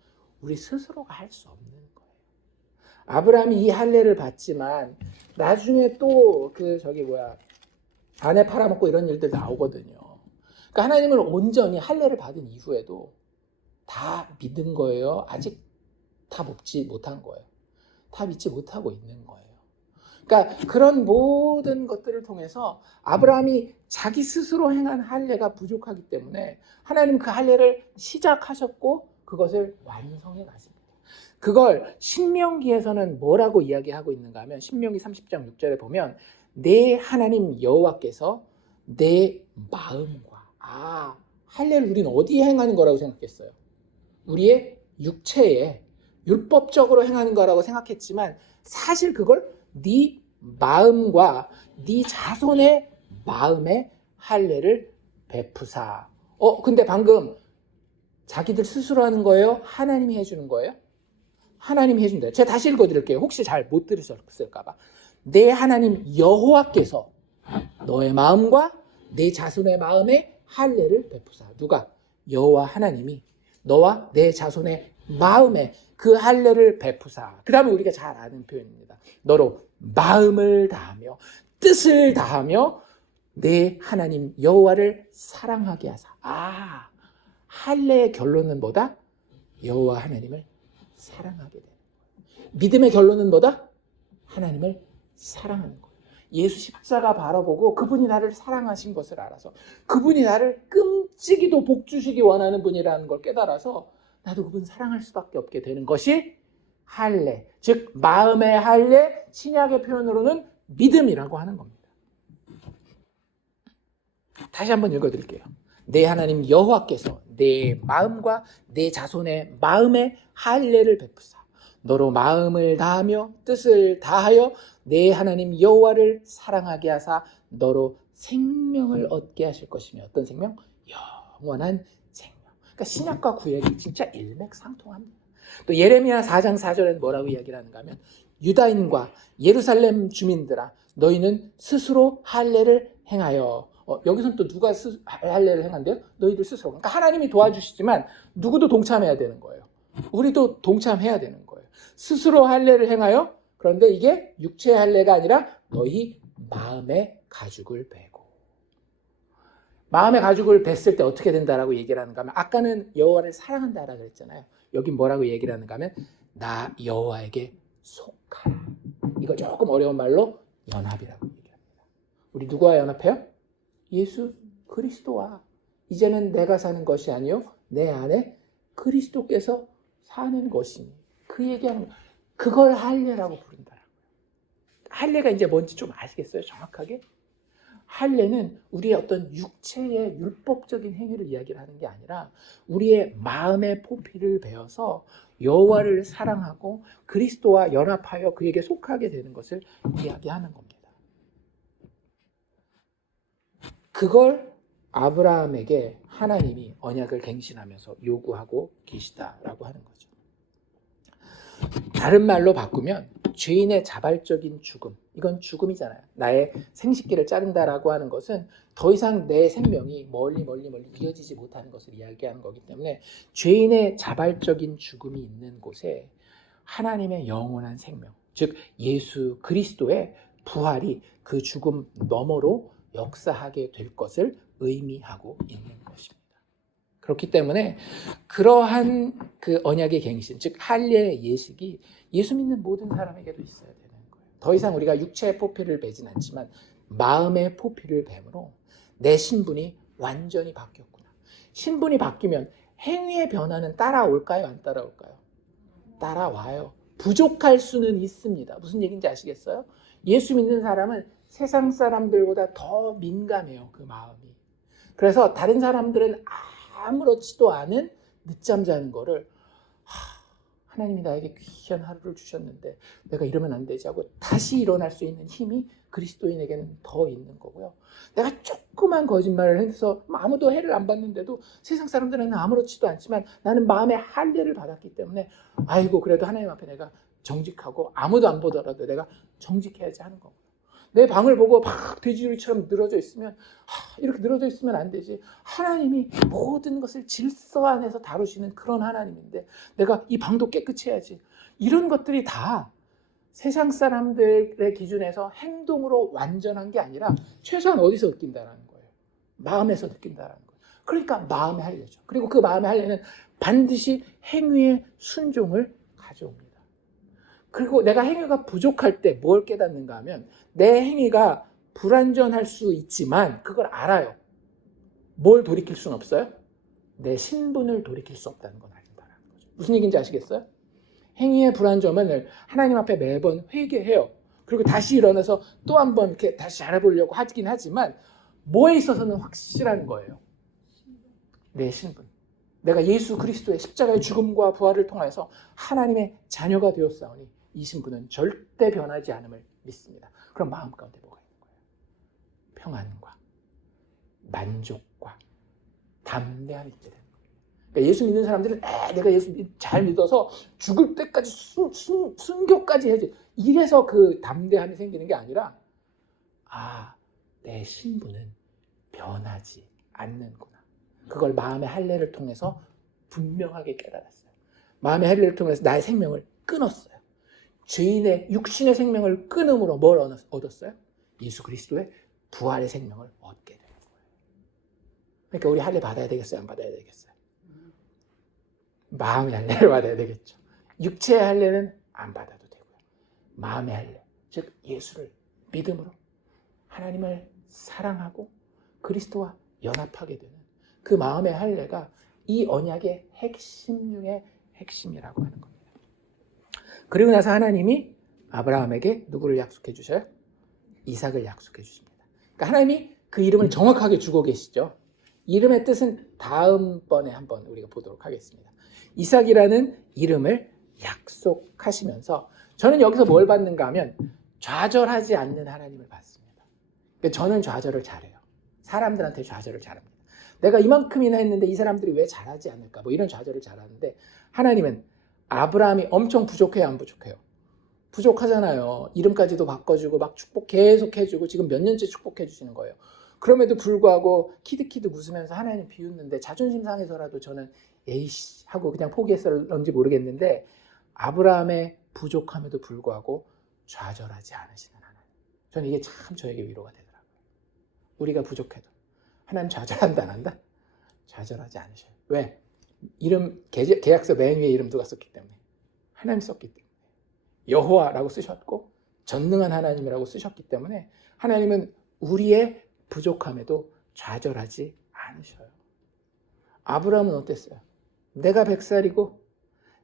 우리 스스로가 할 수 없는 거예요. 아브라함이 이 할례를 받지만 나중에 또 아내 팔아먹고 이런 일들 나오거든요. 그러니까 하나님을 온전히 할례를 받은 이후에도 다 믿은 거예요? 아직 다 믿지 못한 거예요? 다 믿지 못하고 있는 거예요. 그러니까 그런 모든 것들을 통해서 아브라함이 자기 스스로 행한 할례가 부족하기 때문에 하나님 그 할례를 시작하셨고 그것을 완성해 가십니다. 그걸 신명기에서는 뭐라고 이야기하고 있는가 하면 신명기 30장 6절에 보면 내 하나님 여호와께서 내 마음과 할례를 우리는 어디에 행하는 거라고 생각했어요? 우리의 육체에 율법적으로 행하는 거라고 생각했지만 사실 그걸 네 마음과 네 자손의 마음에 할례를 베푸사. 근데 방금 자기들 스스로 하는 거예요? 하나님이 해주는 거예요? 하나님이 해준다. 제가 다시 읽어드릴게요. 혹시 잘 못 들으셨을까봐. 내 하나님 여호와께서 너의 마음과 내 자손의 마음에 할례를 베푸사. 누가? 여호와 하나님이 너와 내 자손의 마음에 그 할례를 베푸사. 그 다음에 우리가 잘 아는 표현입니다. 너로 마음을 다하며 뜻을 다하며 내 하나님 여호와를 사랑하게 하사. 할례의 결론은 뭐다? 여호와 하나님을 사랑하게 되는 거예요. 믿음의 결론은 뭐다? 하나님을 사랑하는 거예요. 예수 십자가 바라보고 그분이 나를 사랑하신 것을 알아서 그분이 나를 끔찍이도 복 주시기 원하는 분이라는 걸 깨달아서 나도 그분 사랑할 수밖에 없게 되는 것이 할례, 즉 마음의 할례, 신약의 표현으로는 믿음이라고 하는 겁니다. 다시 한번 읽어드릴게요. 내 하나님 여호와께서 내 마음과 내 자손의 마음에 할례를 베푸사 너로 마음을 다하며 뜻을 다하여 내 하나님 여호와를 사랑하게 하사 너로 생명을 얻게 하실 것이며 어떤 생명? 영원한 생명. 그러니까 신약과 구약이 진짜 일맥상통합니다. 또 예레미야 4장 4절에는 뭐라고 이야기를 하는가 하면 유다인과 예루살렘 주민들아 너희는 스스로 할례를 행하여 여기서는 또 누가 할례를 행한대요? 너희들 스스로. 그러니까 하나님이 도와주시지만 누구도 동참해야 되는 거예요. 우리도 동참해야 되는 거예요. 스스로 할례를 행하여 그런데 이게 육체의 할례가 아니라 너희 마음의 가죽을 베고 마음의 가죽을 뱄을 때 어떻게 된다라고 얘기를 하는가 하면 아까는 여호와를 사랑한다라고 그랬잖아요. 여긴 뭐라고 얘기를 하는가 하면 나 여호와에게 속하라. 이거 조금 어려운 말로 연합이라고 얘기합니다. 우리 누구와 연합해요? 예수 그리스도와. 이제는 내가 사는 것이 아니요 내 안에 그리스도께서 사는 것이니 그 얘기하는 그걸 할례라고 부른다라고요. 할례가 이제 뭔지 좀 아시겠어요? 정확하게? 할례는 우리의 어떤 육체의 율법적인 행위를 이야기를 하는 게 아니라 우리의 마음의 포피를 베어서 여호와를 사랑하고 그리스도와 연합하여 그에게 속하게 되는 것을 이야기하는 겁니다. 그걸 아브라함에게 하나님이 언약을 갱신하면서 요구하고 계시다라고 하는 거죠. 다른 말로 바꾸면 죄인의 자발적인 죽음, 이건 죽음이잖아요. 나의 생식기를 자른다라고 하는 것은 더 이상 내 생명이 멀리 이어지지 못하는 것을 이야기하는 거기 때문에 죄인의 자발적인 죽음이 있는 곳에 하나님의 영원한 생명, 즉 예수 그리스도의 부활이 그 죽음 너머로 역사하게 될 것을 의미하고 있는 것입니다. 그렇기 때문에 그러한 그 언약의 갱신, 즉 할례의 예식이 예수 믿는 모든 사람에게도 있어야 되는 거예요. 더 이상 우리가 육체의 포피를 베진 않지만 마음의 포피를 뱀으로 내 신분이 완전히 바뀌었구나. 신분이 바뀌면 행위의 변화는 따라올까요? 안 따라올까요? 따라와요. 부족할 수는 있습니다. 무슨 얘기인지 아시겠어요? 예수 믿는 사람은 세상 사람들보다 더 민감해요. 그 마음이. 그래서 다른 사람들은 아무렇지도 않은 늦잠 자는 거를 하나님이 나에게 귀한 하루를 주셨는데 내가 이러면 안 되지 하고 다시 일어날 수 있는 힘이 그리스도인에게는 더 있는 거고요. 내가 조그만 거짓말을 해서 아무도 해를 안 받는데도 세상 사람들은 아무렇지도 않지만 나는 마음의 할례를 받았기 때문에 아이고 그래도 하나님 앞에 내가 정직하고 아무도 안 보더라도 내가 정직해야지 하는 거고요. 내 방을 보고 막 돼지우리처럼 늘어져 있으면 이렇게 늘어져 있으면 안 되지. 하나님이 모든 것을 질서 안에서 다루시는 그런 하나님인데 내가 이 방도 깨끗이 해야지. 이런 것들이 다 세상 사람들의 기준에서 행동으로 완전한 게 아니라 최소한 어디서 느낀다는 거예요? 마음에서 느낀다는 거예요. 그러니까 마음의 할례죠. 그리고 그 마음의 할례는 반드시 행위의 순종을 가져옵니다. 그리고 내가 행위가 부족할 때 뭘 깨닫는가 하면 내 행위가 불완전할 수 있지만 그걸 알아요. 뭘 돌이킬 수는 없어요? 내 신분을 돌이킬 수 없다는 건 알린다는 거죠. 무슨 얘기인지 아시겠어요? 행위의 불완전을 하나님 앞에 매번 회개해요. 그리고 다시 일어나서 또 한 번 이렇게 다시 잘해보려고 하긴 하지만 뭐에 있어서는 확실한 거예요. 내 신분. 내가 예수 그리스도의 십자가의 죽음과 부활을 통해서 하나님의 자녀가 되었사오니 이 신분은 절대 변하지 않음을 믿습니다. 그럼 마음 가운데 뭐가 있는 거예요? 평안과 만족과 담대함이 있게 되는 거예요. 그러니까 예수 믿는 사람들은 내가 예수 잘 믿어서 죽을 때까지 순교까지 해야지. 이래서 그 담대함이 생기는 게 아니라 내 신분은 변하지 않는구나. 그걸 마음의 할례를 통해서 분명하게 깨달았어요. 마음의 할례를 통해서 나의 생명을 끊었어요. 죄인의 육신의 생명을 끊음으로 뭘 얻었어요? 예수 그리스도의 부활의 생명을 얻게 되는 거예요. 그러니까 우리 할례 받아야 되겠어요? 안 받아야 되겠어요? 마음의 할례를 받아야 되겠죠. 육체의 할례는 안 받아도 되고요. 마음의 할례, 즉 예수를 믿음으로 하나님을 사랑하고 그리스도와 연합하게 되는 그 마음의 할례가 이 언약의 핵심 중에 핵심이라고 하는 겁니다. 그리고 나서 하나님이 아브라함에게 누구를 약속해 주셔요? 이삭을 약속해 주십니다. 그러니까 하나님이 그 이름을 정확하게 주고 계시죠. 이름의 뜻은 다음번에 한번 우리가 보도록 하겠습니다. 이삭이라는 이름을 약속하시면서 저는 여기서 뭘 받는가 하면 좌절하지 않는 하나님을 받습니다. 저는 좌절을 잘해요. 사람들한테 좌절을 잘합니다. 내가 이만큼이나 했는데 이 사람들이 왜 잘하지 않을까? 뭐 이런 좌절을 잘하는데 하나님은 아브라함이 엄청 부족해요, 안 부족해요? 부족하잖아요. 이름까지도 바꿔주고 막 축복 계속 해주고 지금 몇 년째 축복해 주시는 거예요. 그럼에도 불구하고 키득키득 웃으면서 하나님 비웃는데 자존심 상해서라도 저는 에이씨 하고 그냥 포기했을런지 모르겠는데 아브라함의 부족함에도 불구하고 좌절하지 않으시는 하나님. 저는 이게 참 저에게 위로가 되더라고요. 우리가 부족해도 하나님 좌절한다 안 한다? 좌절하지 않으셔요. 왜? 이름 계약서 맨 위에 이름 누가 썼기 때문에 하나님 썼기 때문에 여호와라고 쓰셨고 전능한 하나님이라고 쓰셨기 때문에 하나님은 우리의 부족함에도 좌절하지 않으셔요. 아브라함은 어땠어요? 내가 100살이고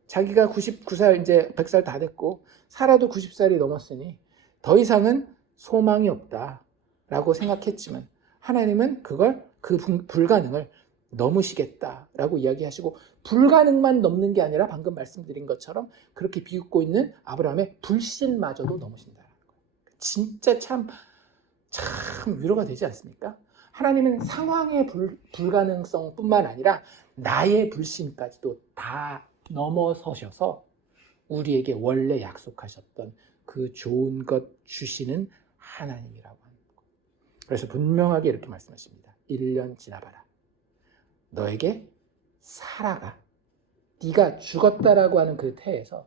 자기가 99살 이제 100살 다 됐고 사라도 90살이 넘었으니 더 이상은 소망이 없다라고 생각했지만 하나님은 그 불가능을 넘으시겠다라고 이야기하시고 불가능만 넘는 게 아니라 방금 말씀드린 것처럼 그렇게 비웃고 있는 아브라함의 불신마저도 넘으신다. 진짜 참 위로가 되지 않습니까? 하나님은 상황의 불가능성뿐만 아니라 나의 불신까지도 다 넘어서셔서 우리에게 원래 약속하셨던 그 좋은 것 주시는 하나님이라고 하는 거예요. 그래서 분명하게 이렇게 말씀하십니다. 1년 지나봐라. 너에게 사라가 네가 죽었다라고 하는 그 태에서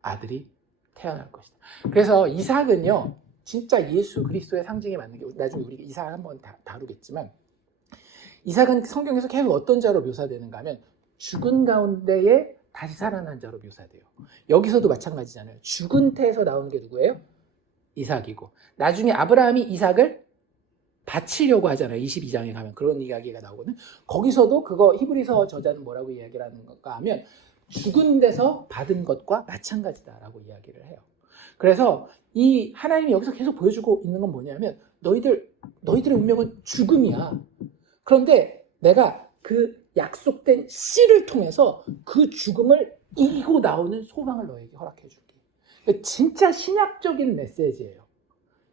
아들이 태어날 것이다. 그래서 이삭은요. 진짜 예수 그리스도의 상징이 맞는 게 나중에 우리가 이삭 한번 다루겠지만 이삭은 성경에서 계속 어떤 자로 묘사되는가 하면 죽은 가운데에 다시 살아난 자로 묘사돼요. 여기서도 마찬가지잖아요. 죽은 태에서 나온 게 누구예요? 이삭이고 나중에 아브라함이 이삭을 바치려고 하잖아요. 22장에 가면 그런 이야기가 나오거든. 거기서도 그거 히브리서 저자는 뭐라고 이야기를 하는 건가 하면 죽은 데서 받은 것과 마찬가지다라고 이야기를 해요. 그래서 이 하나님이 여기서 계속 보여주고 있는 건 뭐냐면 너희들의 운명은 죽음이야. 그런데 내가 그 약속된 씨를 통해서 그 죽음을 이기고 나오는 소망을 너에게 허락해 줄게. 진짜 신약적인 메시지예요.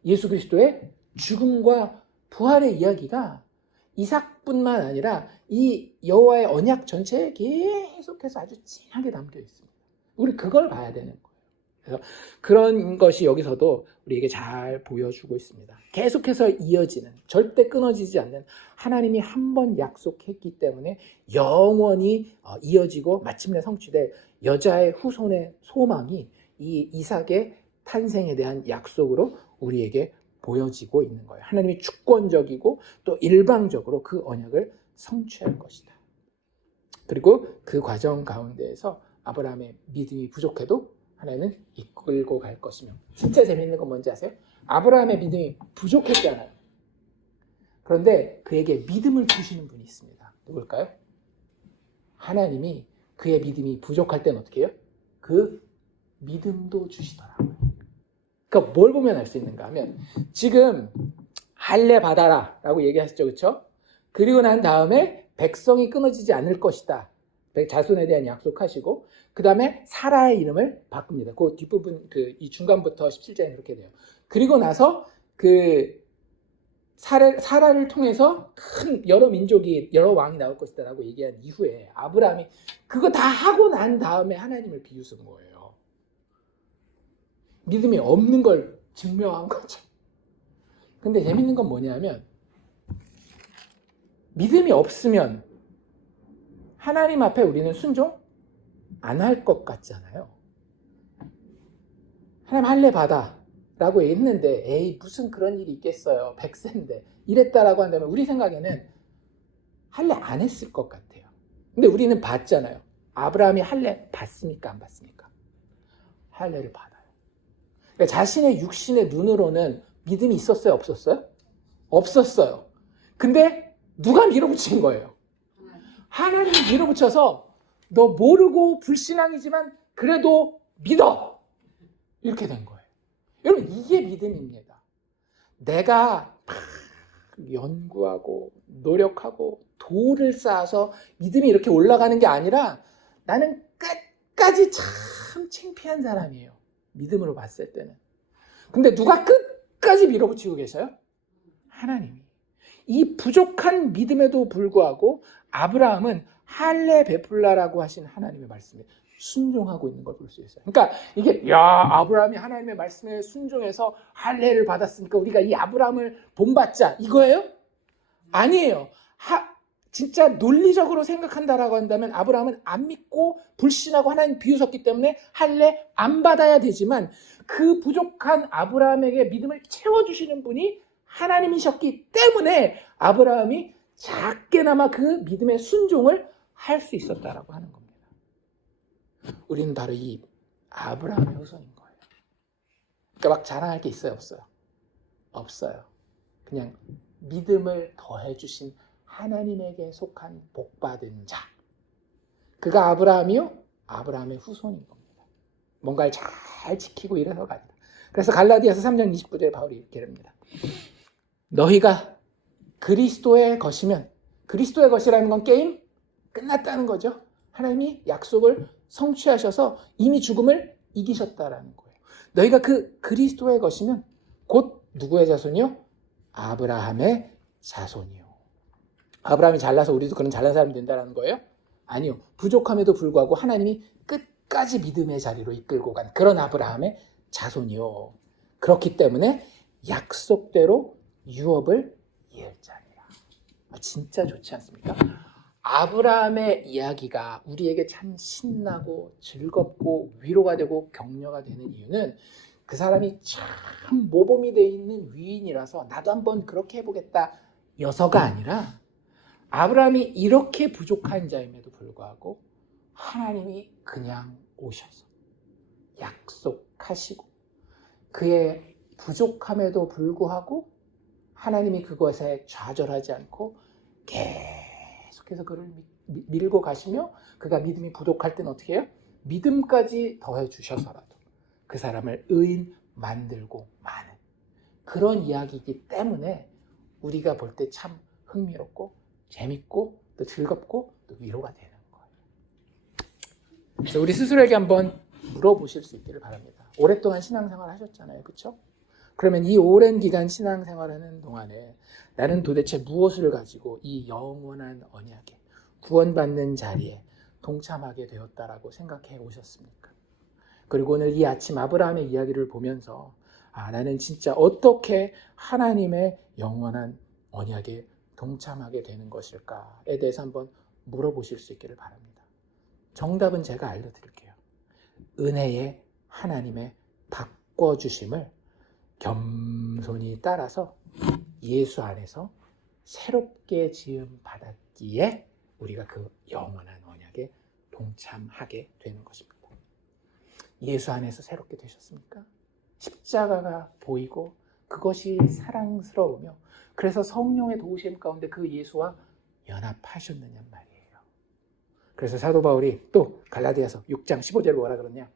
예수 그리스도의 죽음과 부활의 이야기가 이삭뿐만 아니라 이 여호와의 언약 전체에 계속해서 아주 진하게 담겨 있습니다. 우리 그걸 봐야 되는 거예요. 그래서 그런 것이 여기서도 우리에게 잘 보여주고 있습니다. 계속해서 이어지는, 절대 끊어지지 않는 하나님이 한 번 약속했기 때문에 영원히 이어지고 마침내 성취될 여자의 후손의 소망이 이 이삭의 탄생에 대한 약속으로 우리에게 보여지고 있는 거예요. 하나님이 주권적이고 또 일방적으로 그 언약을 성취할 것이다. 그리고 그 과정 가운데에서 아브라함의 믿음이 부족해도 하나님은 이끌고 갈 것이며 진짜 재미있는 건 뭔지 아세요? 아브라함의 믿음이 부족했잖아요. 그런데 그에게 믿음을 주시는 분이 있습니다. 누굴까요? 하나님이 그의 믿음이 부족할 때는 어떻게 해요? 그 믿음도 주시더라고요. 그러니까 뭘 보면 알 수 있는가 하면 지금 할례 받아라 라고 얘기하셨죠. 그렇죠? 그리고 난 다음에 백성이 끊어지지 않을 것이다. 자손에 대한 약속하시고 그 다음에 사라의 이름을 바꿉니다. 그 뒷부분 이 중간부터 17장에 그렇게 돼요. 그리고 나서 그 사라를 통해서 큰 여러 민족이 여러 왕이 나올 것이다 라고 얘기한 이후에 아브라함이 그거 다 하고 난 다음에 하나님을 비웃은 거예요. 믿음이 없는 걸 증명한 거죠. 근데 재밌는 건 뭐냐면 믿음이 없으면 하나님 앞에 우리는 순종 안 할 것 같잖아요. 하나님 할례 받아 라고 했는데 에이 무슨 그런 일이 있겠어요. 100세인데 이랬다라고 한다면 우리 생각에는 할례 안 했을 것 같아요. 근데 우리는 봤잖아요. 아브라함이 할례 받습니까? 안 받습니까? 할례를 받아요. 그러니까 자신의 육신의 눈으로는 믿음이 있었어요? 없었어요? 없었어요. 근데 누가 밀어붙인 거예요? 하나님이 밀어붙여서 너 모르고 불신앙이지만 그래도 믿어. 이렇게 된 거예요. 여러분 이게 믿음입니다. 내가 연구하고 노력하고 도를 쌓아서 믿음이 이렇게 올라가는 게 아니라 나는 끝까지 참 창피한 사람이에요. 믿음으로 봤을 때는. 근데 누가 끝까지 밀어붙이고 계셔요? 하나님이. 이 부족한 믿음에도 불구하고 아브라함은 할례 베풀라라고 하신 하나님의 말씀에 순종하고 있는 걸 볼 수 있어요. 그러니까 이게 아브라함이 하나님의 말씀에 순종해서 할례를 받았으니까 우리가 이 아브라함을 본받자 이거예요? 아니에요. 진짜 논리적으로 생각한다라고 한다면 아브라함은 안 믿고 불신하고 하나님 비웃었기 때문에 할례 안 받아야 되지만 그 부족한 아브라함에게 믿음을 채워주시는 분이 하나님이셨기 때문에 아브라함이 작게나마 그 믿음의 순종을 할 수 있었다라고 하는 겁니다. 우리는 바로 이 아브라함의 후손인 거예요. 그러니까 막 자랑할 게 있어요? 없어요? 없어요. 그냥 믿음을 더해주신 하나님에게 속한 복받은 자. 그가 아브라함이요? 아브라함의 후손인 겁니다. 뭔가를 잘 지키고 이래서가 아니다. 그래서 갈라디아서 3장 29절에 바울이 이렇게 합니다. 너희가 그리스도의 것이면, 그리스도의 것이라는 건 게임 끝났다는 거죠. 하나님이 약속을 성취하셔서 이미 죽음을 이기셨다라는 거예요. 너희가 그 그리스도의 것이면 곧 누구의 자손이요? 아브라함의 자손이요. 아브라함이 잘나서 우리도 그런 잘난 사람이 된다는 거예요? 아니요. 부족함에도 불구하고 하나님이 끝까지 믿음의 자리로 이끌고 간 그런 아브라함의 자손이요. 그렇기 때문에 약속대로 유업을 이을 자니라. 진짜 좋지 않습니까? 아브라함의 이야기가 우리에게 참 신나고 즐겁고 위로가 되고 격려가 되는 이유는 그 사람이 참 모범이 되어 있는 위인이라서 나도 한번 그렇게 해보겠다 여서가 아니라 아브라함이 이렇게 부족한 자임에도 불구하고 하나님이 그냥 오셔서 약속하시고 그의 부족함에도 불구하고 하나님이 그것에 좌절하지 않고 계속해서 그를 밀고 가시며 그가 믿음이 부족할 때는 어떻게 해요? 믿음까지 더해 주셔서라도 그 사람을 의인 만들고 마는 그런 이야기이기 때문에 우리가 볼 때 참 흥미롭고 재밌고 또 즐겁고 또 위로가 되는 거예요. 그래서 우리 스스로에게 한번 물어보실 수 있기를 바랍니다. 오랫동안 신앙생활 하셨잖아요. 그렇죠? 그러면 이 오랜 기간 신앙생활하는 동안에 나는 도대체 무엇을 가지고 이 영원한 언약에 구원받는 자리에 동참하게 되었다라고 생각해 오셨습니까? 그리고 오늘 이 아침 아브라함의 이야기를 보면서 나는 진짜 어떻게 하나님의 영원한 언약에 동참하게 되는 것일까에 대해서 한번 물어보실 수 있기를 바랍니다. 정답은 제가 알려드릴게요. 은혜의 하나님의 바꿔주심을 겸손히 따라서 예수 안에서 새롭게 지음 받았기에 우리가 그 영원한 언약에 동참하게 되는 것입니다. 예수 안에서 새롭게 되셨습니까? 십자가가 보이고 그것이 사랑스러우며 그래서 성령의 도우심 가운데 그 예수와 연합하셨느냐 말이에요. 그래서 사도 바울이 또 갈라디아서 6장 15절에 뭐라 그러냐?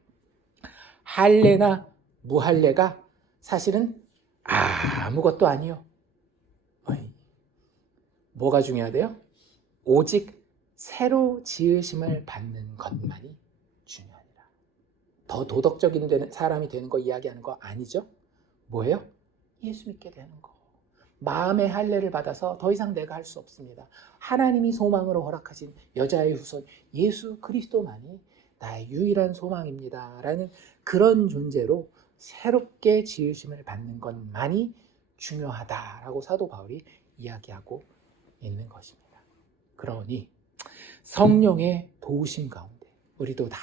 할례나 무할례가 사실은 아무것도 아니요. 뭐가 중요하대요? 오직 새로 지으심을 받는 것만이 중요하니라. 더 도덕적인 사람이 되는 거 이야기하는 거 아니죠? 뭐예요? 예수 믿게 되는 거. 마음의 할례를 받아서 더 이상 내가 할 수 없습니다. 하나님이 소망으로 허락하신 여자의 후손 예수 그리스도만이 나의 유일한 소망입니다. 라는 그런 존재로 새롭게 지으심을 받는 것만이 중요하다라고 사도 바울이 이야기하고 있는 것입니다. 그러니 성령의 도우심 가운데 우리도 다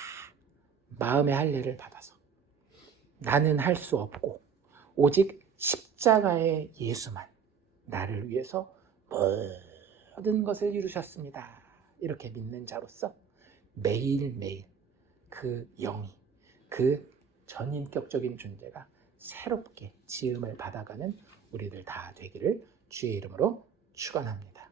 마음의 할례를 받아서 나는 할 수 없고 오직 십자가의 예수만 나를 위해서 모든 것을 이루셨습니다. 이렇게 믿는 자로서 매일매일 그 영이 그 전인격적인 존재가 새롭게 지음을 받아가는 우리들 다 되기를 주의 이름으로 축원합니다.